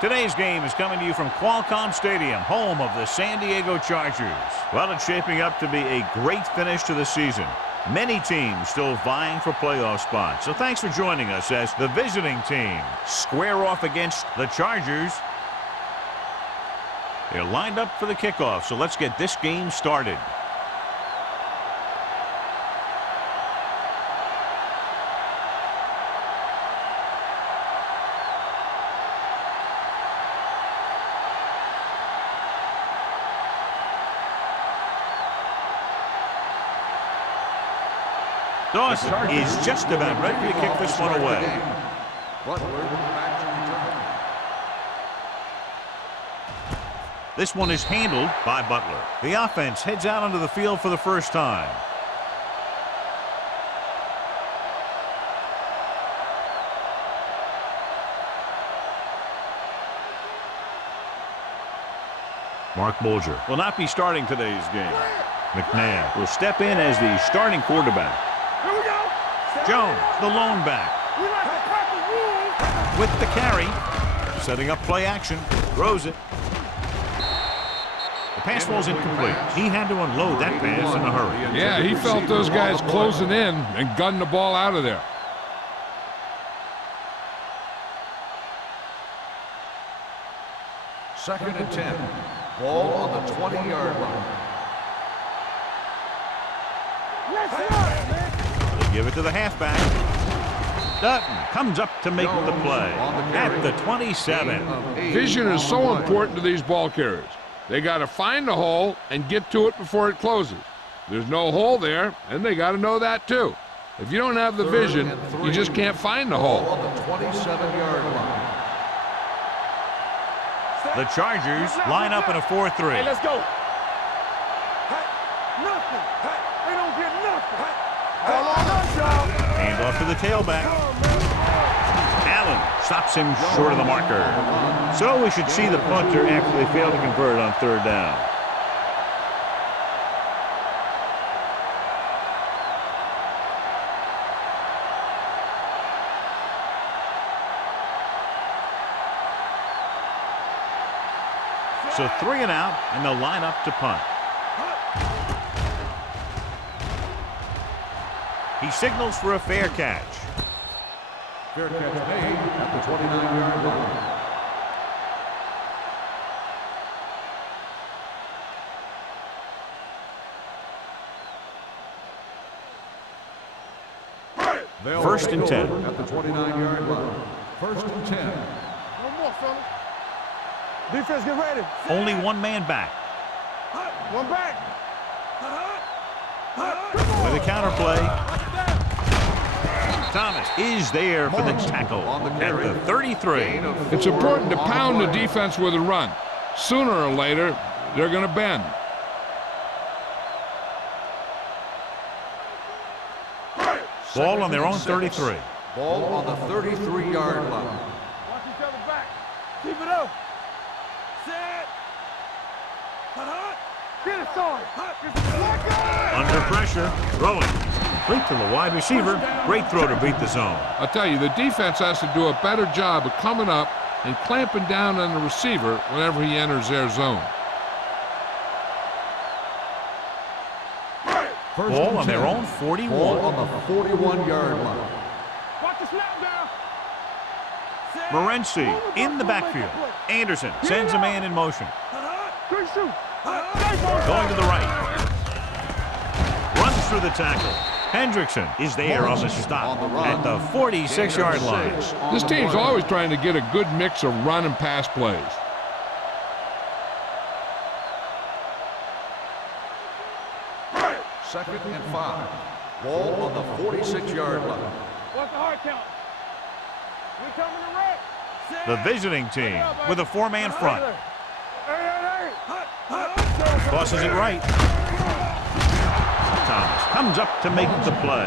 Today's game is coming to you from Qualcomm Stadium, home of the San Diego Chargers. Well, it's shaping up to be a great finish to the season. Many teams still vying for playoff spots. So thanks for joining us as the visiting team square off against the Chargers. They're lined up for the kickoff, so let's get this game started. Dawson is just about ready to kick this one away. This one is handled by Butler. The offense heads out onto the field for the first time. Mark Bulger will not be starting today's game. McNabb will step in as the starting quarterback. Here we go. Jones, the lone back. With the carry, setting up play action, throws it. The pass ball's incomplete. He had to unload that pass in a hurry. Yeah, he felt those guys closing in and gunned the ball out of there. Second and 10. Ball on the 20-yard line. They give it to the halfback. Dutton comes up to make the play at the 27. Vision is so important to these ball carriers. They got to find the hole and get to it before it closes. There's no hole there, and they got to know that too. If you don't have the vision, you just can't find the hole. On the 27-yard line. The Chargers line up in a 4-3. Hey, let's go. Nothing. They don't get nothing. Ball on us, y'all. Hand off to the tailback. Allen stops him short of the marker. So we should see the punter after they fail to convert on third down. So 3 and out, and they'll line up to punt. He signals for a fair catch. Fair catch made at the 29-yard line. First and 10. At the 29-yard line. First and 10. One more, fella. Defense, get ready. Only one man back. One back. With a counter play. Thomas is there for the tackle at the 33. It's important to pound the defense with a run. Sooner or later, they're going to bend. Ball on their own 33. Ball on the 33-yard line. Watch each other back. Keep it up. Set. Get it, son. Under pressure, throwing. Complete to the wide receiver. Great throw to beat the zone. I'll tell you, the defense has to do a better job of coming up and clamping down on the receiver whenever he enters their zone. Ball on their own 41. Ball on the 41-yard line. Watch the snap down. Morency in the backfield. Anderson sends a man in motion. Good shoot. Going to the right. Runs through the tackle. Hendrickson is there on the stop at the 46-yard line. This team's always trying to get a good mix of run and pass plays. Second and 5. Ball on the 46-yard line. What's the hard count? We coming to wreck. The visiting team with a 4-man front. Tosses it right. Thomas comes up to make the play.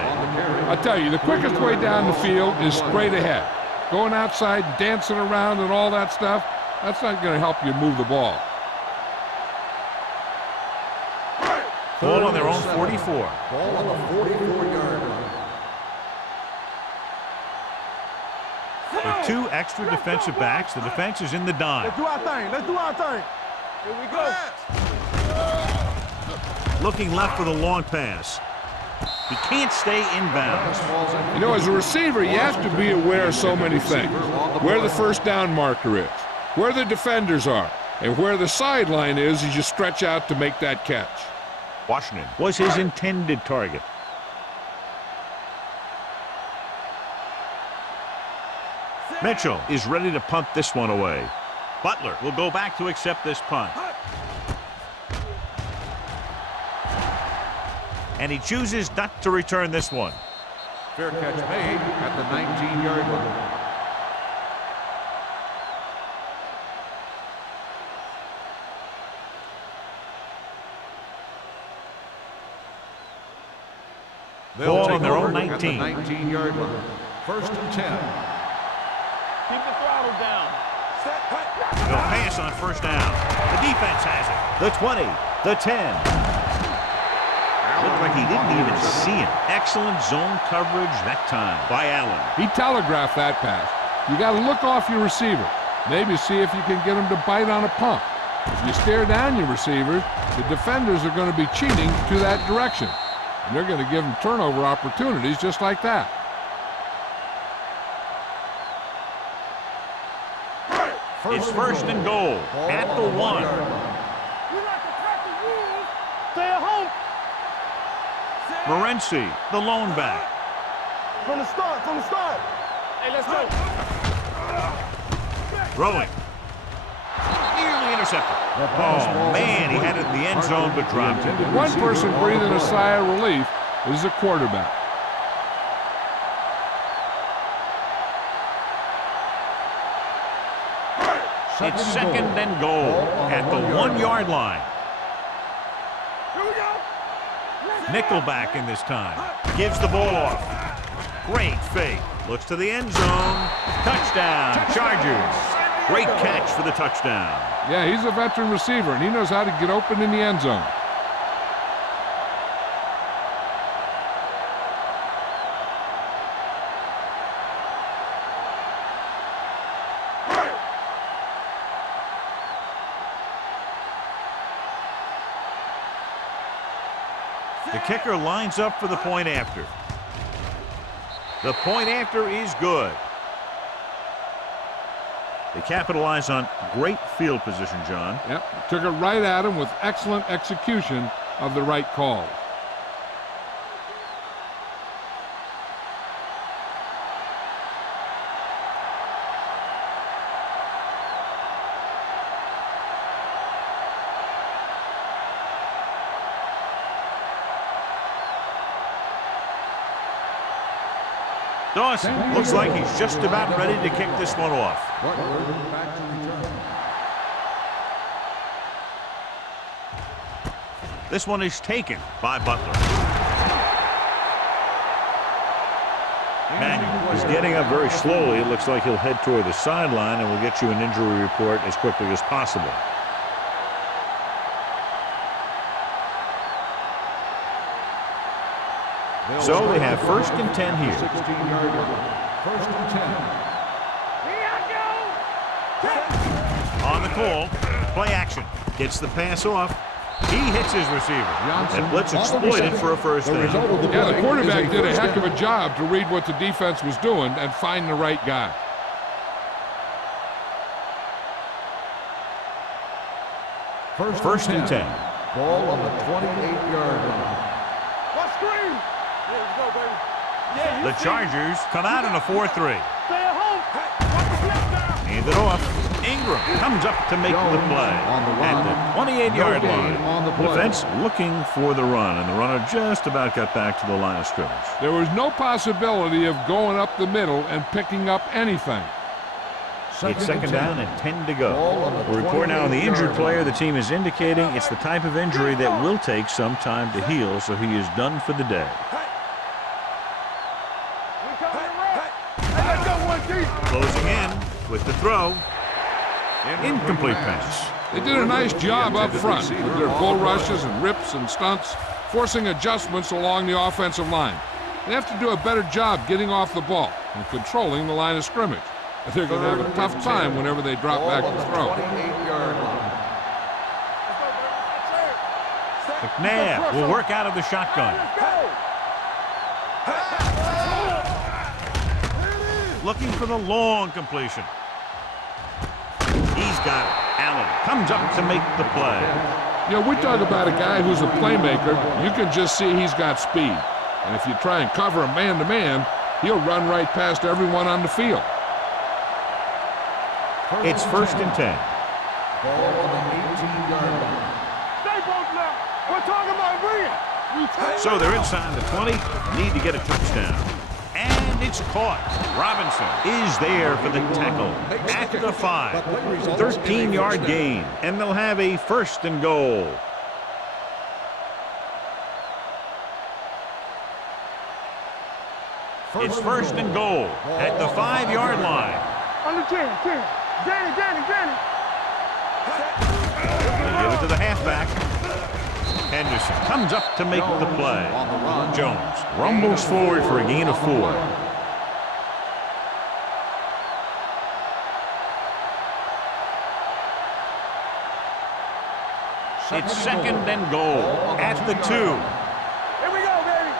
I tell you, the quickest way down the field is straight ahead. Going outside, dancing around and all that stuff, that's not going to help you move the ball. Ball on their own 44. Ball on the 44-yard line. With 2 extra defensive backs. The defense is in the dime. Let's do our thing. Let's do our thing. Here we go. Looking left for the long pass. He can't stay inbounds. You know, as a receiver, you have to be aware of so many things. Where the first down marker is, where the defenders are, and where the sideline is as you stretch out to make that catch. Washington was his intended target. Mitchell is ready to punt this one away. Butler will go back to accept this punt. And he chooses not to return this one. Fair catch made at the 19-yard line. Ball on their own At the 19. 19-yard line. First and 10. Keep the throttle down. They'll pass on first down. The defense has it. The 20, the 10. Looked like he didn't even see him. Excellent zone coverage that time by Allen. He telegraphed that pass. You got to look off your receiver. Maybe see if you can get him to bite on a pump. If you stare down your receivers, the defenders are going to be cheating to that direction. And they're going to give them turnover opportunities just like that. It's first and goal at the 1. We like to crack the rules. Stay at home. Morency, the lone back. From the start. Hey, let's go. Throwing. Nearly intercepted. Oh, man, he had it in the end zone but dropped it. One person breathing a sigh of relief is the quarterback. It's second and goal at the 1-yard line. Here we go. Nickelback in this time. Gives the ball off. Great fake. Looks to the end zone. Touchdown, Chargers. Great catch for the touchdown. Yeah, he's a veteran receiver, and he knows how to get open in the end zone. The kicker lines up for the point after. The point after is good. They capitalize on great field position, John. Yep, took it right at him with excellent execution of the right calls. Dawson looks like he's just about ready to kick this one off. Butler back to return. This one is taken by Butler. Manuel is getting up very slowly. It looks like he'll head toward the sideline, and we'll get you an injury report as quickly as possible. So they have first and 10 here. 16-yard line. First and 10. On the call, play action. Gets the pass off. He hits his receiver. And blitz exploited for a first down. Yeah, the quarterback did a heck of a job to read what the defense was doing and find the right guy. First and 10. Ball on the 28-yard line. What screen? Yeah, let's go, baby. Yeah, The Chargers come out in a 4-3. stay at home. Watch the snap down. Hand it off. Ingram comes up to make the play at the 28-yard line. Defense looking for the run, and the runner just about got back to the line of scrimmage. There was no possibility of going up the middle and picking up anything. It's second down and 10 to go. We report now on the injured player. The team is indicating it's the type of injury that will take some time to heal, so he is done for the day. Let's go, 1D. Closing in with the throw. Incomplete pass. They did a nice job up front with their bull rushes and rips and stunts, forcing adjustments along the offensive line. They have to do a better job getting off the ball and controlling the line of scrimmage. They're going to have a tough time whenever they drop back to throw. 28-yard line. McNabb will work out of the shotgun. Looking for the long completion. He's got it. Allen comes up to make the play. You know, we talk about a guy who's a playmaker. You can just see he's got speed. And if you try and cover him man-to-man, he'll run right past everyone on the field. It's 1st and 10. Ball on the 18-yard line. Stay both now. We're talking about bringing. So they're inside the 20. Need to get a touchdown. And it's caught. Robinson is there for the tackle at the 5. 13-yard gain. And they'll have a 1st and goal. It's 1st and goal at the 5-yard line. On the 10. Danny. They give it to the halfback. Henderson comes up to make the play. Jones rumbles forward for a gain of 4. It's 2nd and goal at the 2. Here we go, baby.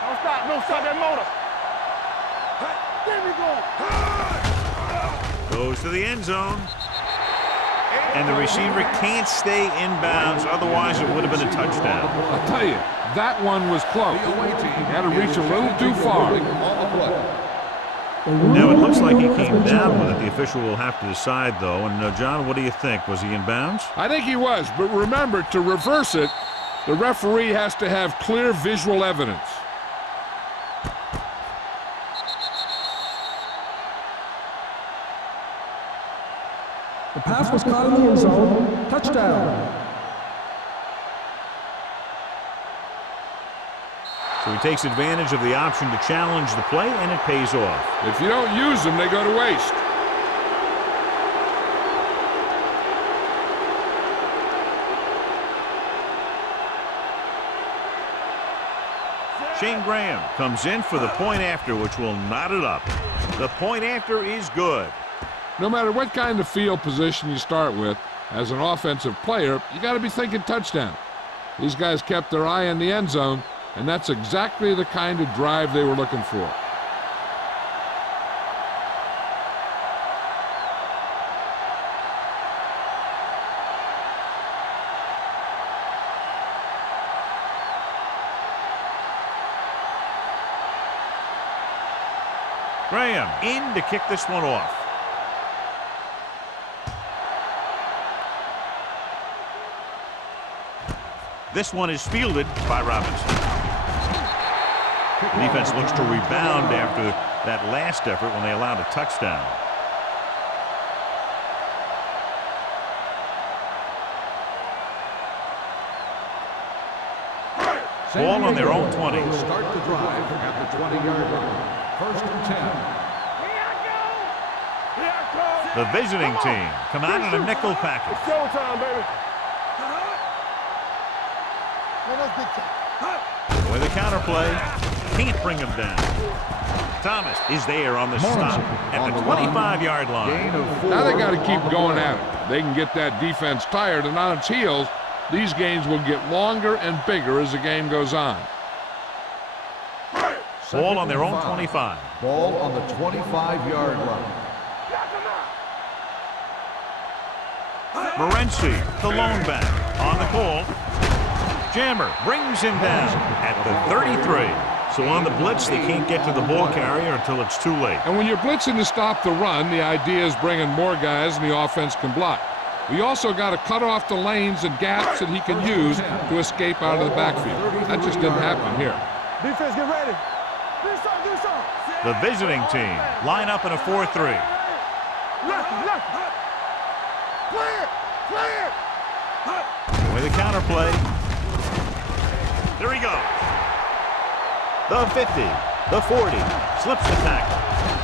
Don't stop that motor. There we go. Goes to the end zone. And the receiver can't stay inbounds, otherwise it would have been a touchdown. I'll tell you, that one was close. Had to reach a little too far. Now it looks like he came down with it. The official will have to decide, though. And John, what do you think? Was he in bounds? I think he was, but remember, to reverse it, the referee has to have clear visual evidence. The pass was caught in the end zone. Touchdown. So he takes advantage of the option to challenge the play, and it pays off. If you don't use them, they go to waste. Shane Graham comes in for the point after, which will knot it up. The point after is good. No matter what kind of field position you start with, as an offensive player, you got to be thinking touchdown. These guys kept their eye on the end zone, and that's exactly the kind of drive they were looking for. Graham in to kick this one off. This one is fielded by Robinson. The defense looks to rebound after that last effort when they allowed a touchdown. Ball on their own 20. Start the drive at the 20-yard line. 1st and 10. The visiting team come out in a nickel package. It's showtime, baby. With a counter play, can't bring him down. Thomas is there on the stop at the 25-yard line. Now they got to keep going at it. They can get that defense tired, and on its heels, these gains will get longer and bigger as the game goes on. Ball on their own 25. Ball on the 25-yard line. Morency, the lone back, on the call. Jammer brings him down at the 33. So on the blitz, they can't get to the ball carrier until it's too late. And when you're blitzing to stop the run, the idea is bringing more guys and the offense can block. We also got to cut off the lanes and gaps that he can use to escape out of the backfield. That just didn't happen here. Defense, get ready. The visiting team line up in a 4-3. With a counter play. There he goes. The 50, the 40, slips the tackle.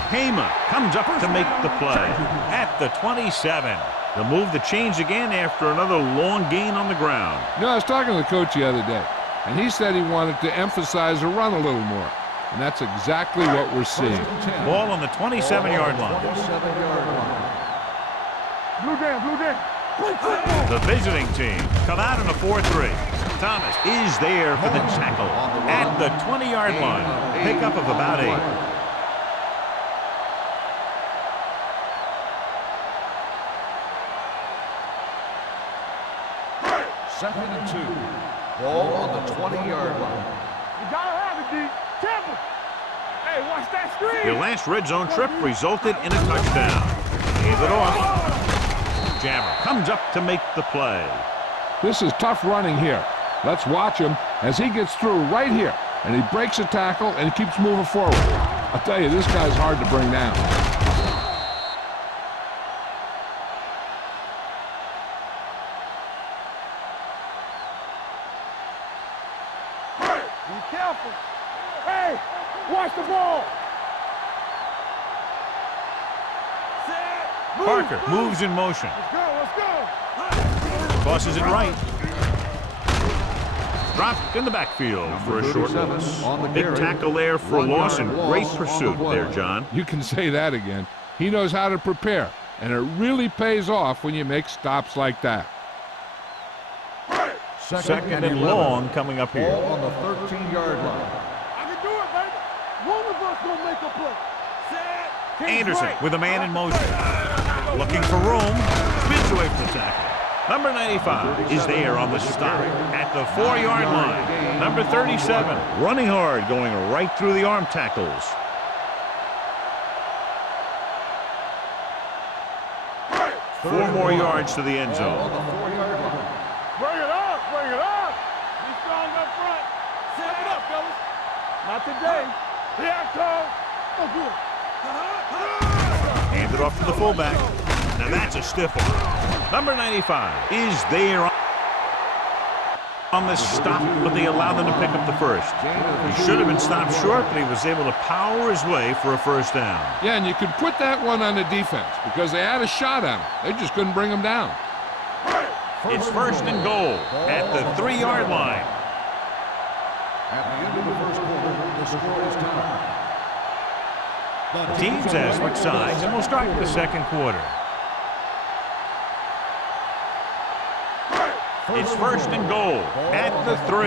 Hema comes up to make the play at the 27. They'll move the chains again after another long gain on the ground. You know, I was talking to the coach the other day, and he said he wanted to emphasize the run a little more. And that's exactly what we're seeing. Ball on the 27-yard line. 27-yard line. Blue jam. Play football. The visiting team come out in a 4-3. Thomas is there for the tackle at the 20-yard line. Pickup of about 8. Second and 2. Ball on the 20-yard line. You gotta have it, D. Temple. Hey, watch that screen. Your last red zone trip resulted in a touchdown. Hand it off. Jammer comes up to make the play. This is tough running here. Let's watch him as he gets through right here. And he breaks a tackle and he keeps moving forward. I'll tell you, this guy's hard to bring down. Be careful. Hey, watch the ball. Set. Move. Parker moves in motion. Let's go. Tosses it right. Dropped in the backfield for a short loss. Big tackle there for a loss and great pursuit there, John. You can say that again. He knows how to prepare, and it really pays off when you make stops like that. Second and long coming up here. Ball on the 13-yard line. I can do it, baby. One of us gonna make a play. Set. Anderson with a man in motion. Looking for room. Spins away from the tackle. Number 95 is there on the stop at the 4-yard line. Number 37 running hard, going right through the arm tackles. Four more yards to the end zone. Bring it up. Be strong up front. Step it up, fellas. Not today. Here I come. Oh, good. Hand it off to the fullback. Now that's a stiff one. Number 95 is there on the stop, but they allow them to pick up the first. He should have been stopped short, but he was able to power his way for a first down. Yeah, and you could put that one on the defense because they had a shot at him. They just couldn't bring him down. It's first and goal at the 3-yard line. At the end of the first quarter, the score is tied. Teams have switched sides, and we'll start the second quarter. It's first and goal at the 3.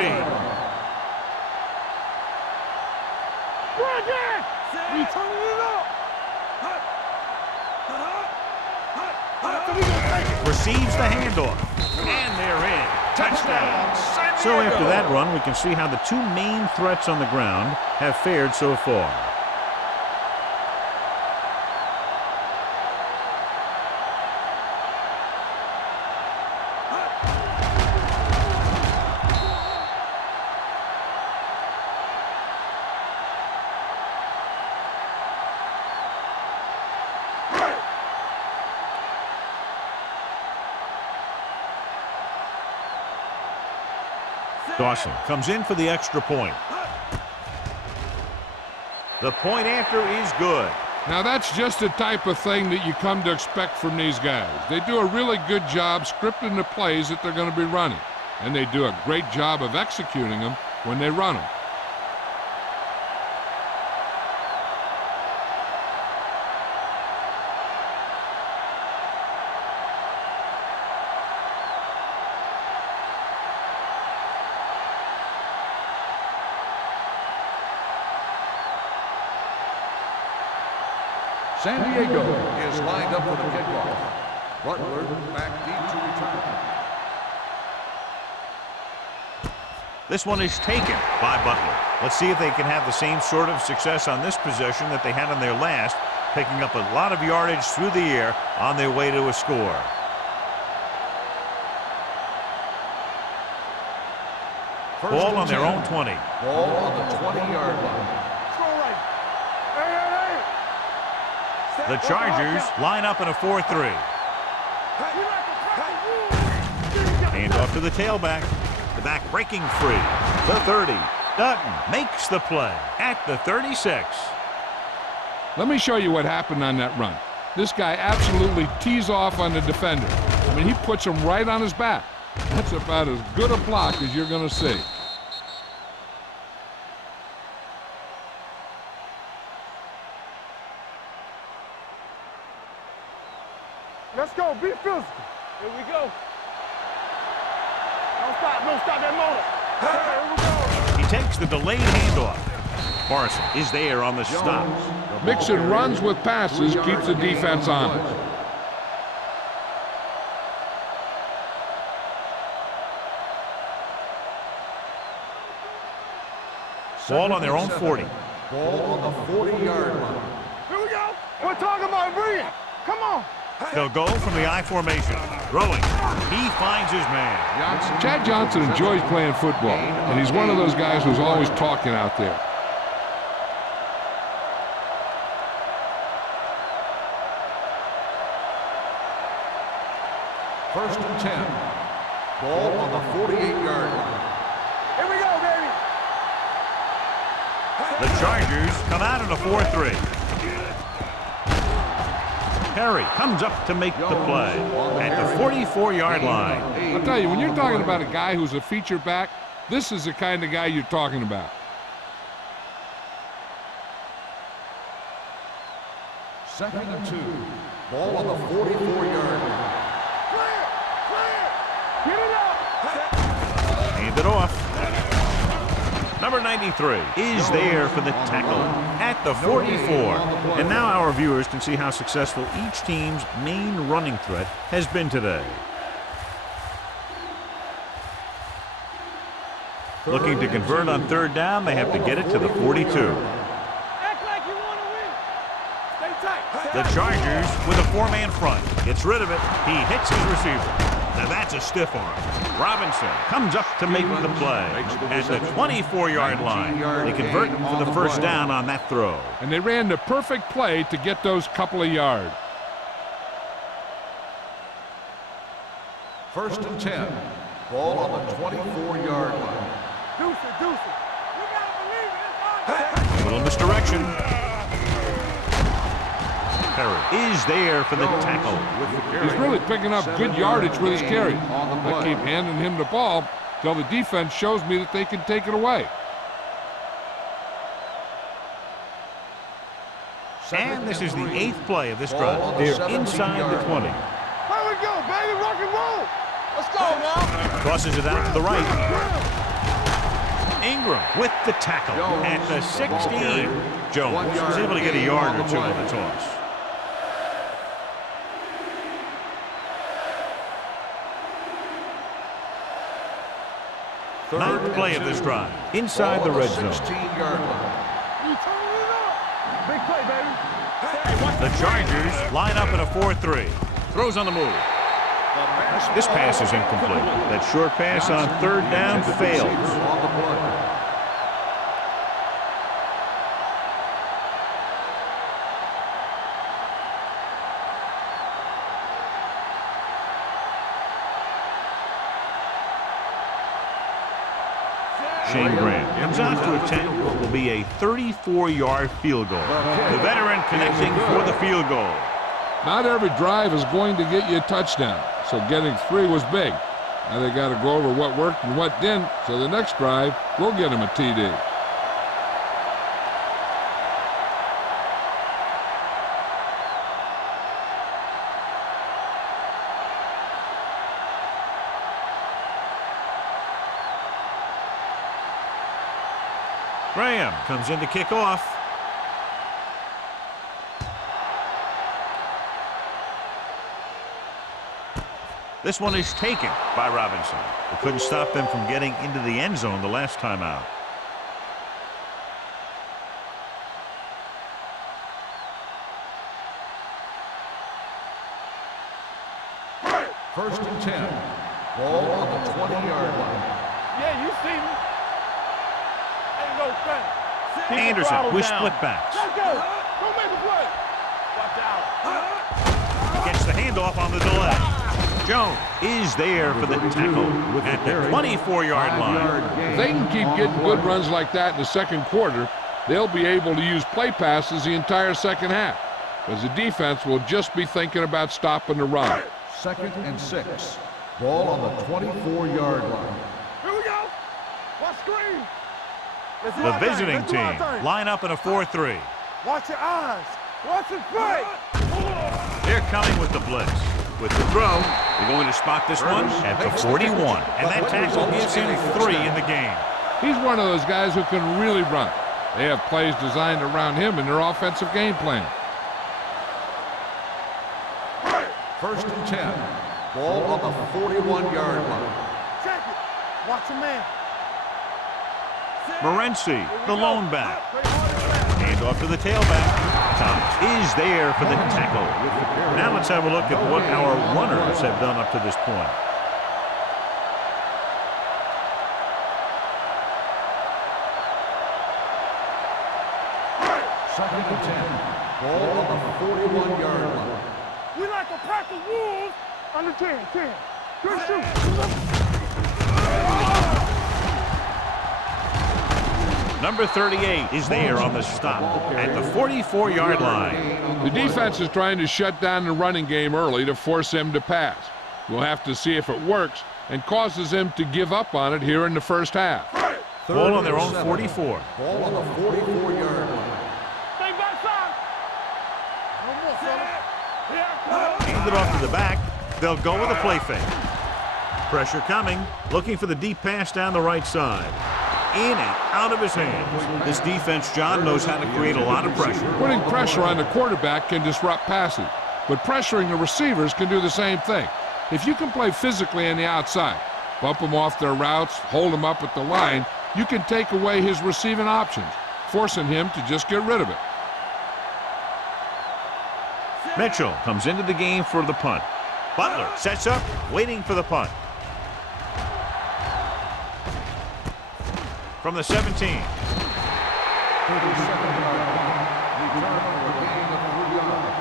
We turning it up. Receives the handoff, and they're in. Touchdown. So after that run, we can see how the two main threats on the ground have fared so far. Dawson comes in for the extra point. The point after is good. Now that's just the type of thing that you come to expect from these guys. They do a really good job scripting the plays that they're going to be running. And they do a great job of executing them when they run them. San Diego is lined up for the kickoff. Butler back deep to return. This one is taken by Butler. Let's see if they can have the same sort of success on this possession that they had on their last, picking up a lot of yardage through the air on their way to a score. Ball on their own 20. Ball on the 20-yard line. The Chargers line up in a 4-3. Hand off to the tailback. The back breaking free. The 30. Dutton makes the play at the 36. Let me show you what happened on that run. This guy absolutely tees off on the defender. I mean, he puts him right on his back. That's about as good a block as you're going to see. physical. Here we go. Don't stop that motor. Here we go. He takes the delayed handoff. Morrison is there on the stop. Mixing runs with passes keeps the defense honest. Ball on their own 40. Ball on the 40-yard line. Here we go. We're talking about brilliant. Come on. They'll go from the I formation. Throwing. He finds his man. Chad Johnson enjoys playing football, and he's one of those guys who's always talking out there. First and 10. Ball on the 48-yard line. Here we go, baby. The Chargers come out in a 4-3. Perry comes up to make the play at the 44-yard line. I'll tell you, when you're talking about a guy who's a feature back, this is the kind of guy you're talking about. Second and 2. Ball on the 44-yard line. Get it up. Hand it off. Number 93 is there for the tackle at the 44. And now our viewers can see how successful each team's main running threat has been today. Looking to convert on third down, they have to get it to the 42. Act like you want to win. Stay tight. The Chargers with a four-man front. Gets rid of it. He hits his receiver. Now that's a stiff arm. Robinson comes up to make the play at the 24-yard line. They convert for the first down on that throw. And they ran the perfect play to get those couple of yards. First and 10. Ball on the 24-yard line. Deuce it. We gotta believe it. It's on. A little misdirection. Perry is there for the tackle. He's really picking up good yardage with his carry. I keep handing him the ball till the defense shows me that they can take it away. And this is the 8th play of this drive. They're inside the 20. Here we go, baby. Rock and roll. Let's go now. Crosses it out to the right. Ingram with the tackle at the 16. Jones was able to get a yard or two on the toss. Ninth play of this drive. Inside the red zone. 16-yard line. You turn it up. Big play, baby. The Chargers line up in a 4-3. Throws on the move. This pass is incomplete. That short pass on third down fails. On the play. Shane Graham comes out to attempt what will be a 34-yard field goal. The veteran connecting for the field goal. Not every drive is going to get you a touchdown, so getting 3 was big. Now they got to go over what worked and what didn't, so the next drive will get them a TD. Graham comes in to kick off. This one is taken by Robinson. It couldn't stop them from getting into the end zone the last time out. First and 10. Ball on the 20-yard line. Yeah, you see me. Ain't no thing. Anderson with split backs. Let's go. Don't make a play. Watch out. Gets the handoff on the delay. Jones is there for the tackle at the 24-yard line. If they can keep getting good runs like that in the second quarter, they'll be able to use play passes the entire second half, because the defense will just be thinking about stopping the run. Second and 6. Ball on the 24-yard line. Here we go. Watch screen. Let's do The our thing. visiting Let's do our team thing. line up in a 4-3. Watch your eyes. Watch it play. They're coming with the blitz. with the throw. They're going to spot this one at the 41. And that tackle gives him 3 in the game. He's one of those guys who can really run. They have plays designed around him in their offensive game plan. 1st and 10. Ball on the 41-yard line. Check it. Watch your man. Morency, the lone back. Hand off to the tailback. Thomas is there for the tackle. Now let's have a look at what our runners have done up to this point. Second and 10. Ball on the 41-yard line. We like a pack of wolves under 10. Good shoot. Number 38 is there on the stop at the 44-yard line. The defense is trying to shut down the running game early to force him to pass. We'll have to see if it works and causes him to give up on it here in the first half. Ball on their own 44. Ball on the 44-yard line. Stay back side. No more, fella. Hand it off to the back. They'll go with a play fake. Pressure coming. Looking for the deep pass down the right side. In and out of his hands. This defense, John, knows how to create a lot of pressure. Putting pressure on the quarterback can disrupt passing, but pressuring the receivers can do the same thing. If you can play physically on the outside, bump them off their routes, hold them up at the line, you can take away his receiving options, forcing him to just get rid of it. Mitchell comes into the game for the punt. Butler sets up, waiting for the punt. From the 17. 37-yard line. Return for a gain of 3 yards.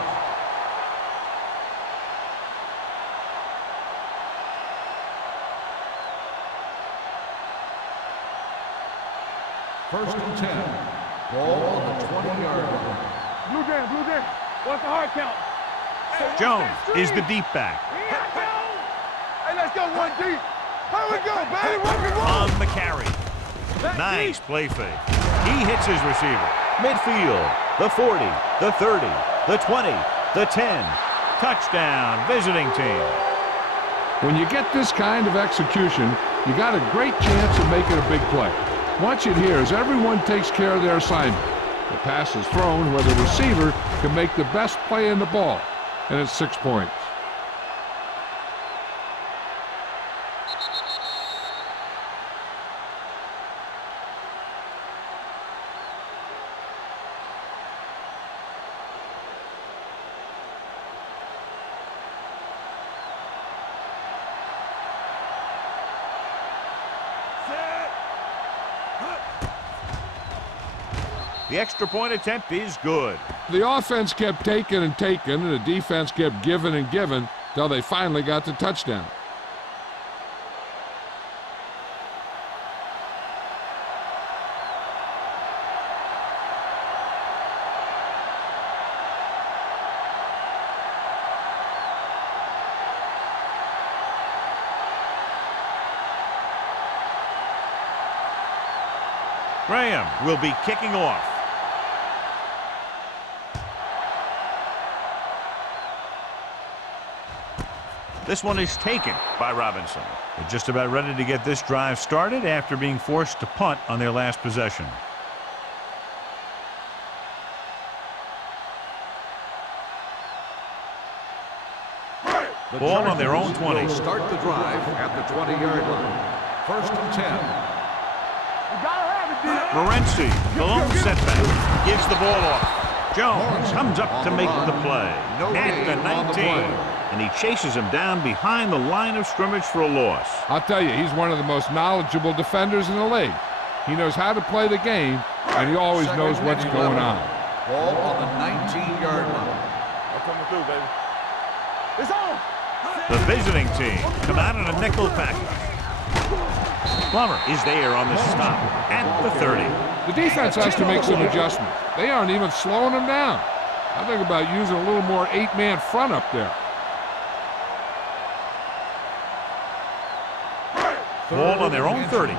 First and 10. Ball on the 20-yard line. Blue game. What's the hard count? Jones is the deep back. Hey, let's go one deep. Here we go, baby. Rock and roll. On the carry. Nice play fake. He hits his receiver. Midfield. The 40, the 30, the 20, the 10. Touchdown, visiting team. When you get this kind of execution, you got a great chance of making a big play. Watch it here as everyone takes care of their assignment. The pass is thrown where the receiver can make the best play in the ball, and it's 6 points. The extra point attempt is good. The offense kept taking and taking, and the defense kept giving and giving till they finally got the touchdown. Graham will be kicking off. This one is taken by Robinson. They're just about ready to get this drive started after being forced to punt on their last possession. Ball on their own 20. Start the drive at the 20-yard line. First and 10. Morency, the lone setback, gives the ball off. Jones comes up to make the play at the 19, and he chases him down behind the line of scrimmage for a loss. I'll tell you, he's one of the most knowledgeable defenders in the league. He knows how to play the game, and he always knows what's going on. Ball on the 19-yard line. I'm coming through, baby. It's on. The visiting team come out in a nickel package. Plummer is there on the stop at the 30. The defense has to make some adjustments. They aren't even slowing them down. I think about using a little more 8-man front up there. Ball on their own 30.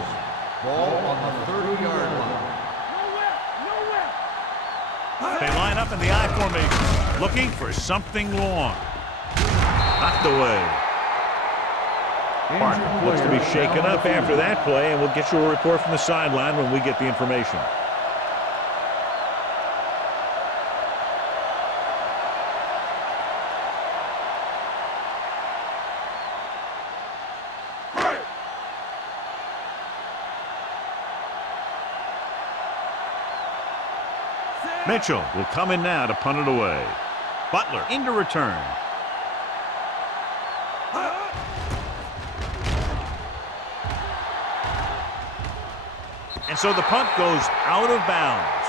Ball on the 30-yard line. They line up in the I formation, looking for something long. Knocked away. Park looks to be shaken up after that play, and we'll get you a report from the sideline when we get the information. Mitchell will come in now to punt it away. Butler into return. And so the punt goes out of bounds.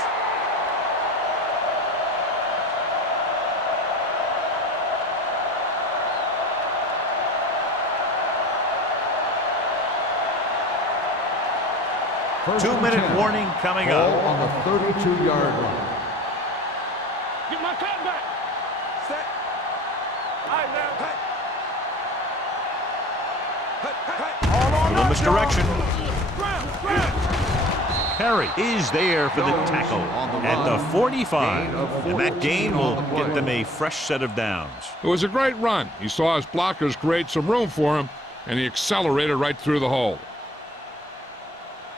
First 2-minute warning coming Ball up. on the 32-yard line. Get my cut back. Set. All right, now. Little misdirection. Ground. Perry is there for the tackle at the 45. And that gain will get them a fresh set of downs. It was a great run. He saw his blockers create some room for him, and he accelerated right through the hole.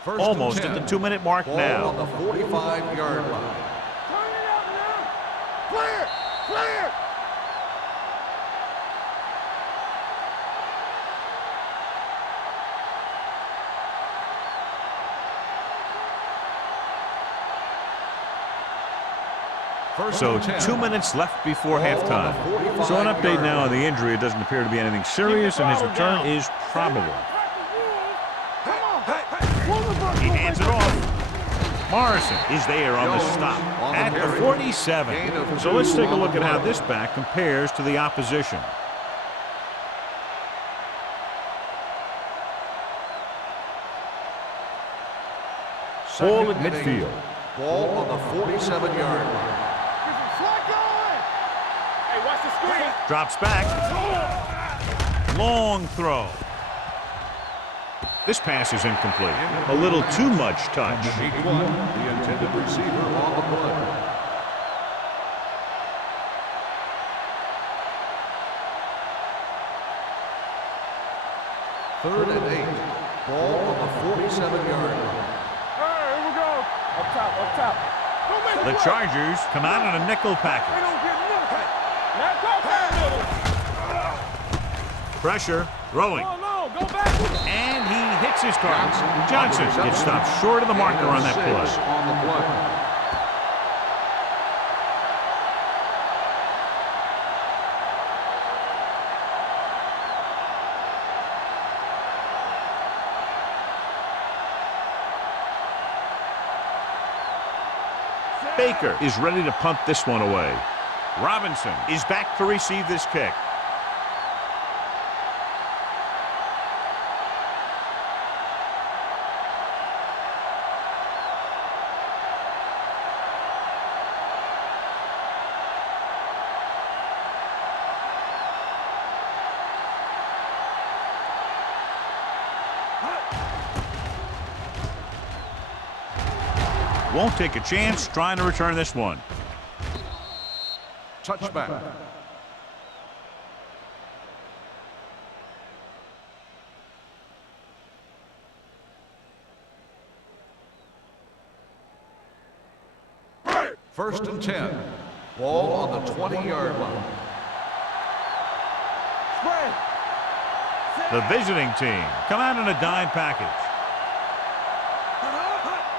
First Almost and at 10. the 2-minute-mark Ball now. on the 45-yard line. Turn it up now. Clear. First So and 10. 2 minutes left before Ball on halftime. the 45 So an update yard now on line. the injury. It doesn't appear to be anything serious, and his return is probable. He hands it off. Morrison is there on the stop at the 47. So let's take a look at how this back compares to the opposition. Ball at midfield. Ball on the 47-yard line. Hey, watch the screen. Drops back. Long throw. This pass is incomplete. A little too much touch. Sheet 1, the intended receiver on the play. Third and 8. Ball on the 47-yard line. All right, here we go. Up top. Don't make The it work. Chargers come out in a nickel They package. don't get nothing. Now go back, middle. Pressure, throwing. Oh, no, go back. And he hits his target. Johnson gets stopped short of the marker on that play. On the play. Baker is ready to punt this one away. Robinson is back to receive this kick. Won't take a chance trying to return this one. Touchback. First and 10. Ball on the 20-yard line. Spread. The visiting team come out in a dime package.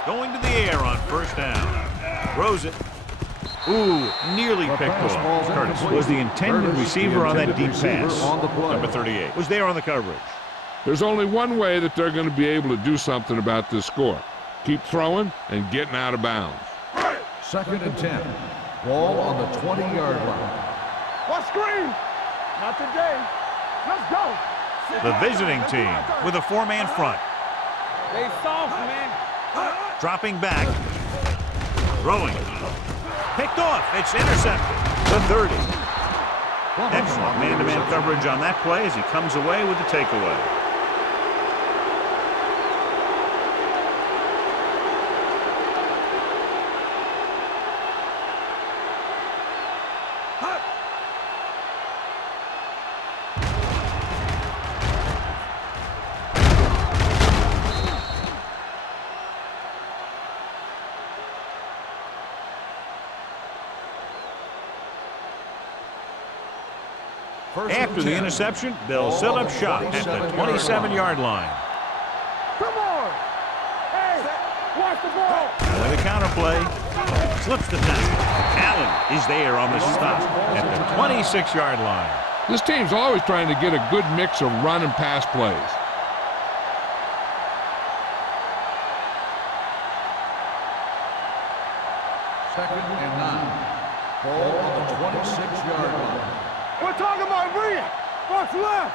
Going to the air on first down. Throws it. Ooh, nearly picked off. Curtis was the intended receiver on that deep pass. Number 38 was there on the coverage. There's only one way that they're going to be able to do something about this score. Keep throwing and getting out of bounds. Second and 10. Ball on the 20-yard line. What screen? Not today. Let's go. The visiting team with a four-man front. They soft, man. Dropping back. Throwing. Picked off. It's intercepted. The 30. Excellent man-to-man coverage on that play as he comes away with the takeaway. After the interception, they'll set up shop at the 27-yard line. Come on! Hey, watch the ball! And with a counter play, slips the tackle. Allen is there on the stop at the 26-yard line. This team's always trying to get a good mix of run and pass plays. Second and 9. Ball on the 26-yard line. We're talking about read. What's left?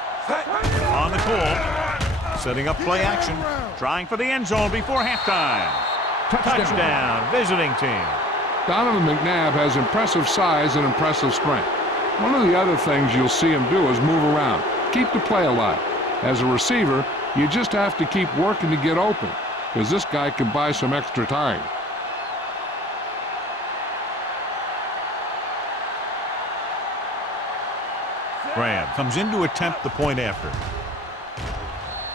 On the call, setting up play action, trying for the end zone before halftime. Touchdown, visiting team. Donovan McNabb has impressive size and impressive strength. One of the other things you'll see him do is move around, keep the play alive. As a receiver, you just have to keep working to get open, because this guy can buy some extra time. Graham comes in to attempt the point after.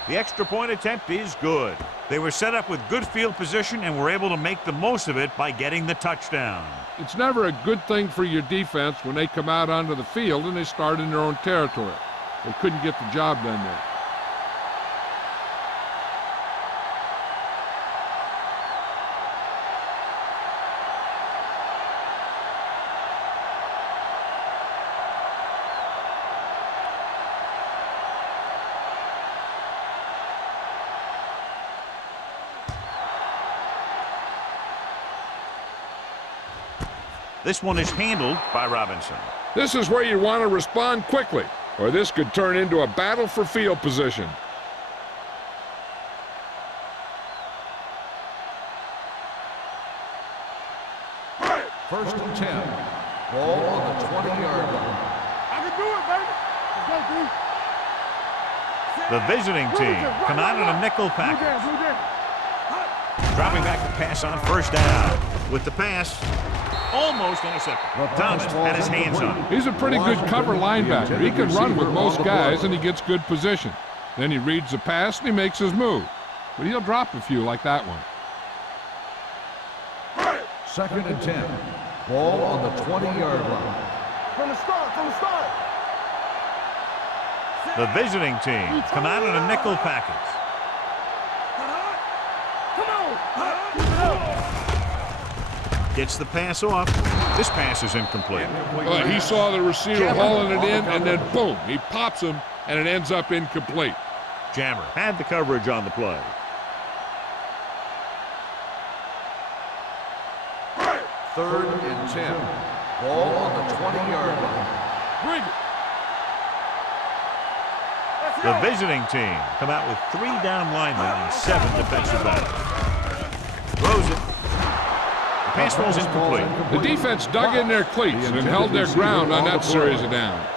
The extra point attempt is good. They were set up with good field position and were able to make the most of it by getting the touchdown. It's never a good thing for your defense when they come out onto the field and they start in their own territory. They couldn't get the job done there. This one is handled by Robinson. This is where you want to respond quickly, or this could turn into a battle for field position. First and 10. Ball on the 20-yard line. I can do it, baby. Let's go, D. The visiting team come out in a nickel package. Blue down. Dropping back to pass on first down. With the pass, almost intercepted. Thomas had his hands on it. He's a pretty good cover linebacker. He can run with most guys, and he gets good position. Then he reads the pass, and he makes his move. But he'll drop a few like that one. Second and 10. Ball on the 20-yard line. From the start. The visiting team come out in a nickel package. Come on. Keep it up. Gets the pass off. This pass is incomplete. He saw the receiver hauling it in, and then boom, he pops him, and it ends up incomplete. Jammer had the coverage on the play. Third and 10. Ball on the 20-yard line. Bring it. The visiting team come out with 3 down linemen and 7 defensive backs. Throws it. The pass falls incomplete. The defense dug in their cleats and held their ground on that series of downs.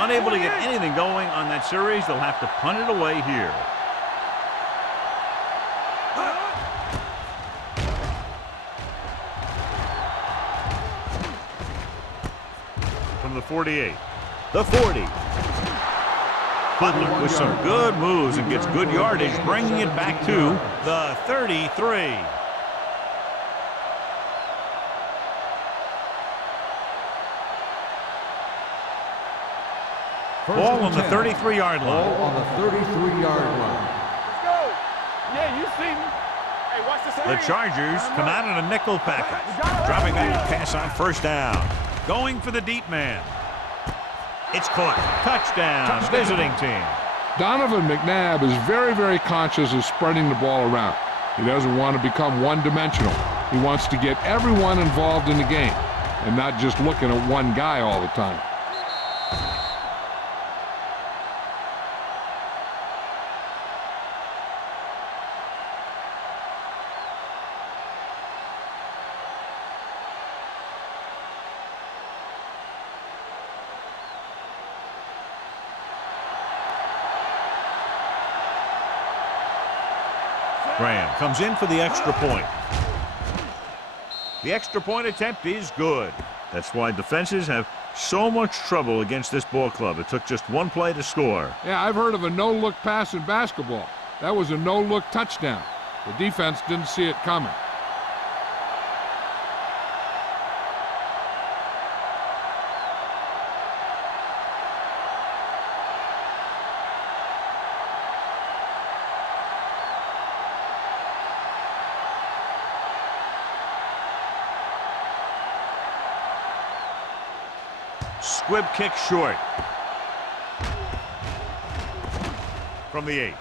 Unable to get anything going on that series, they'll have to punt it away here. From the 48, the 40. Butler with some good moves and gets good yardage, bringing it back to the 33. Ball on the 33-yard line. Ball on the 33-yard line. Let's go. Yeah, you see me. Hey, watch the The Chargers come out in a nickel package. Dropping back to pass on first down. Going for the deep man. It's caught. Touchdown, visiting team. Donovan McNabb is very, very conscious of spreading the ball around. He doesn't want to become one-dimensional. He wants to get everyone involved in the game and not just looking at one guy all the time. Graham comes in for the extra point. The extra point attempt is good. That's why defenses have So much trouble against this ball club. It took just one play to score. Yeah, I've heard of a no-look pass in basketball. That was a no-look touchdown. The defense didn't see it coming. Squib kick short. From the 8.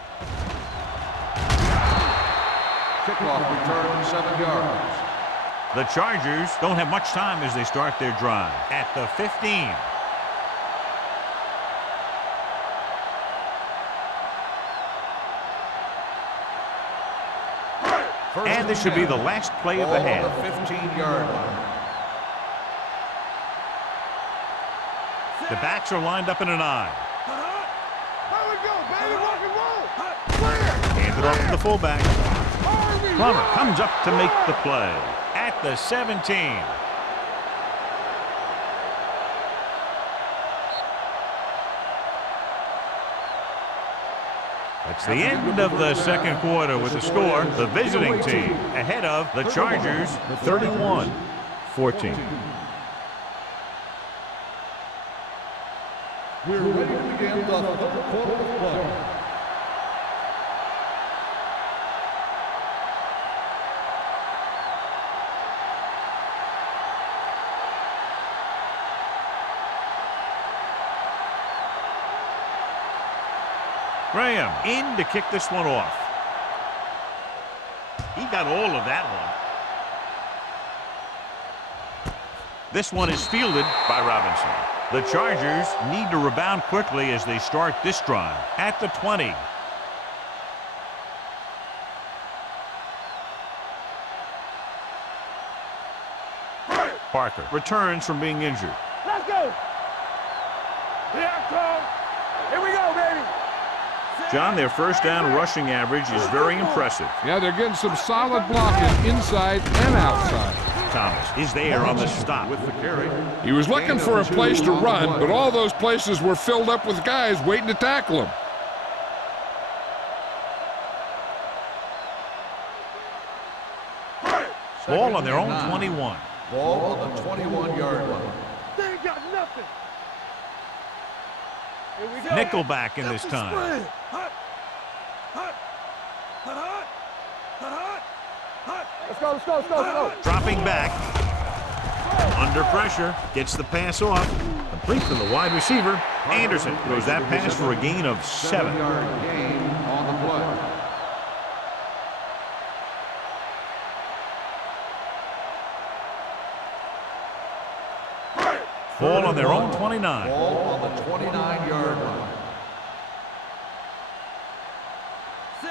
Kickoff return 7 yards. The Chargers don't have much time as they start their drive. At the 15. And this should be the last play of the half. Ball on the 15-yard line. The backs are lined up in an I. There we go, baby, rock and roll. Handed off to the fullback. Plummer comes up to make the play. At the 17. That's the end of the second quarter with the score. The visiting team ahead of the Chargers 31-14. We're ready to begin the third quarter of play. Graham in to kick this one off. He got all of that one. This one is fielded by Robinson. The Chargers need to rebound quickly as they start this drive. At the 20. Parker returns from being injured. Let's go. Here we go, baby. John, their first down rushing average is very impressive. Yeah, they're getting some solid blocking inside and outside. Thomas is there on the stop. With the carry. He was looking for a place to run, but all those places were filled up with guys waiting to tackle him. Ball on their own 21. Ball on the 21-yard line. They ain't got nothing. Here we go. Nickelback in this time. Let's go. Dropping back. Under pressure. Gets the pass off. Complete to the wide receiver. Anderson throws that pass for a gain of 7. 7-yard gain on the play. Ball on their own 29. Ball on the 29-yard line.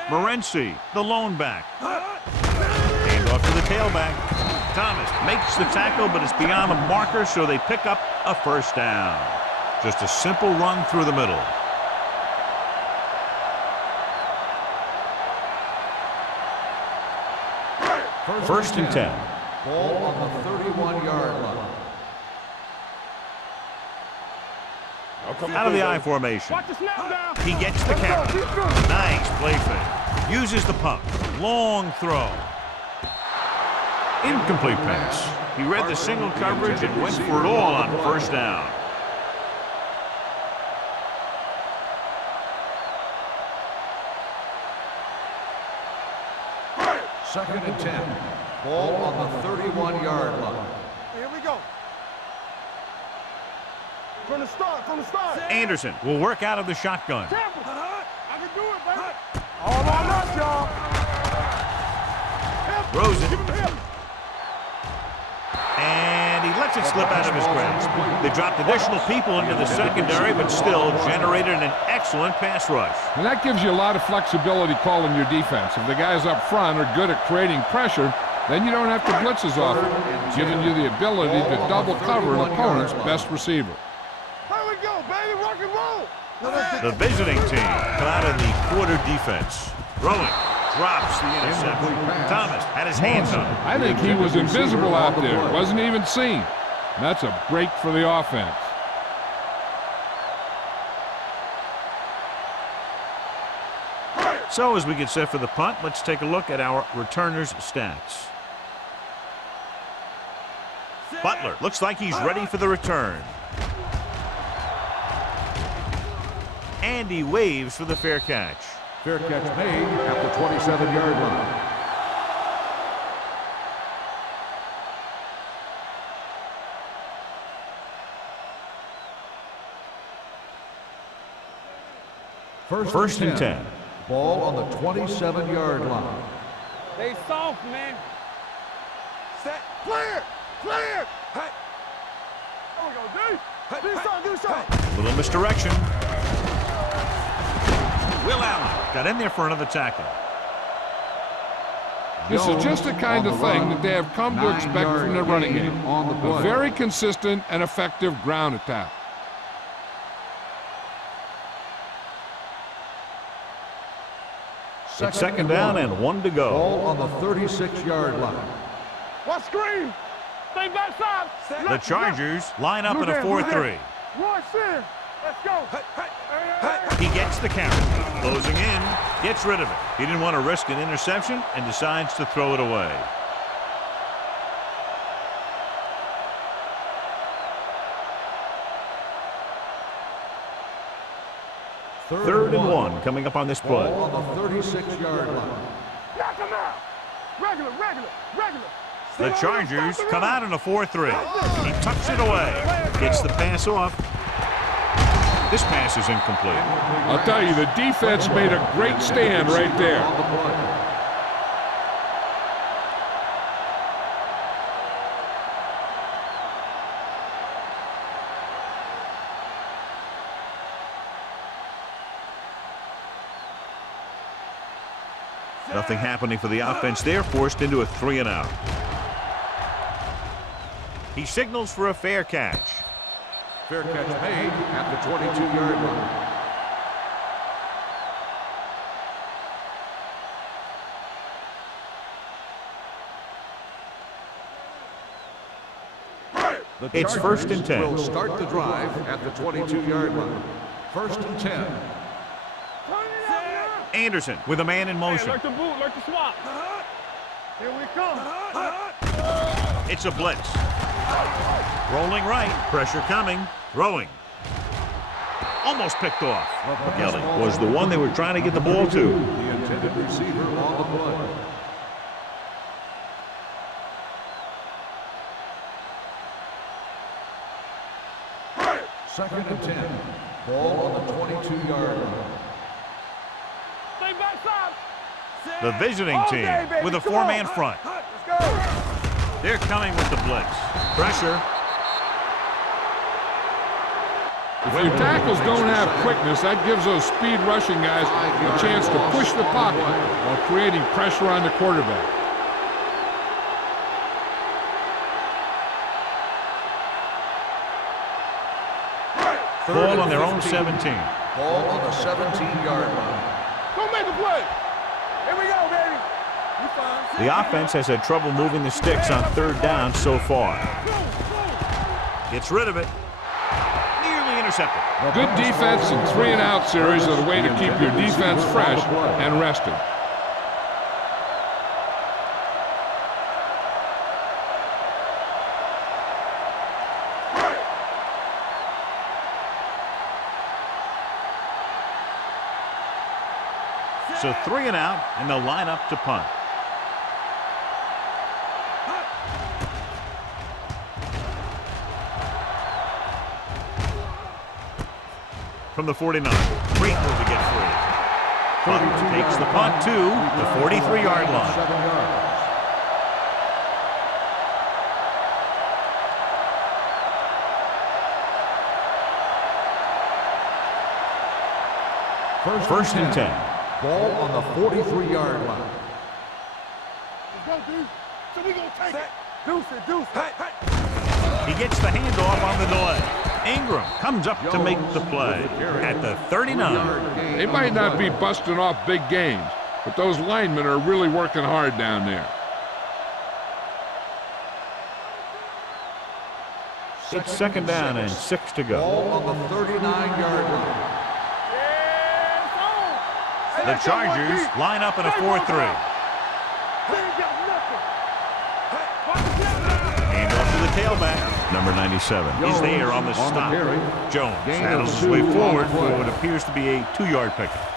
Morency, the lone back. Hand off to the tailback. Thomas makes the tackle, but it's beyond the marker, so they pick up a first down. Just a simple run through the middle. First and 10. Ball on the 31-yard line. Out of the I formation. Watch the snap now. He gets the carry. Nice play fake. Uses the pump. Long throw. Incomplete pass. He read the single coverage and went for it all on first down. Second and 10. Ball on the 31-yard line. Here we go. From the start. Anderson will work out of the shotgun. Tampa. I can do it, baby. All on us, y'all. Throws it. Give him the hip. And he lets it slip out of his grasp. They dropped additional people into the secondary, but still generated an excellent pass rush. And that gives you a lot of flexibility calling your defense. If the guys up front are good at creating pressure, then you don't have to blitz as often, giving you the ability to double cover an opponent's best receiver. Here we go, baby. Rock and roll. The visiting team come out in the quarter defense. Throwing. Drops the interception. Thomas had his hands on it. I think he was invisible out there. Wasn't even seen. That's a break for the offense. So as we get set for the punt, let's take a look at our returners' stats. Butler looks like he's ready for the return. And he waves for the fair catch. Fair catch made at the 27-yard line. First and 10. Ball on the 27-yard line. They soft, man. Set. Clear. Clear. Hey. There we go, D. Do something. Do something. Little misdirection. Will Allen got in there for another tackle. This is just the kind of thing that they have come to expect from their running game. A very consistent and effective ground attack. It's second down and 1 to go. Ball on the 36-yard line. What screen? Stay backside. The Chargers line up in a 4-3. One sin. Let's go. He gets the count. Closing in, gets rid of it. He didn't want to risk an interception and decides to throw it away. Third and 1 coming up on this play. Ball on the 36-yard line. Knock him out. Regular. The Chargers come out in a 4-3. He tucks it away. Gets the pass off. This pass is incomplete. I'll tell you, the defense made a great stand right there. Nothing happening for the offense there, forced into a 3-and-out. He signals for a fair catch. Fair catch made at the 22-yard line. It's first and 10. Will start the drive at the 22-yard line. First and 10. Anderson with a man in motion. Hey, like the boot, like the swap. Here we come. It's a blitz. Rolling right. Pressure coming. Throwing. Almost picked off. Kelly was the one they were trying to get the ball to. The intended receiver on the play. Second and 10. Ball on the 22-yard line. Stay backside. The visiting team with a 4-man front. Let's go. They're coming with the blitz. Pressure. If your tackles don't have quickness, that gives those speed rushing guys a chance to push the pocket while creating pressure on the quarterback. Ball on their own 17. Ball on the 17-yard line. Go make a play. Here we go, baby. You fine. The offense has had trouble moving the sticks on third down so far. Gets rid of it. Nearly intercepted. Good defense and 3-and-out series are the way to keep your defense fresh and rested. So 3-and-out, and they'll line up to punt. From the 49, great move to get free. Punt takes the punt to the 43-yard line. 7 yards. First and 10. Ball on the 43-yard line. Let's go, dude. So we gonna take it. Deuce it. He gets the handoff on the delay. Ingram comes up to make the play at the 39. They might not be busting off big games, but those linemen are really working hard down there. It's second down and 6 to go. Ball on the 39-yard line. Yeah, it's on. The Chargers line up in a 4-3. Hand off to the tailback. Number 97. He's there on the stop. Jones handles his way forward for what appears to be a 2-yard pickup.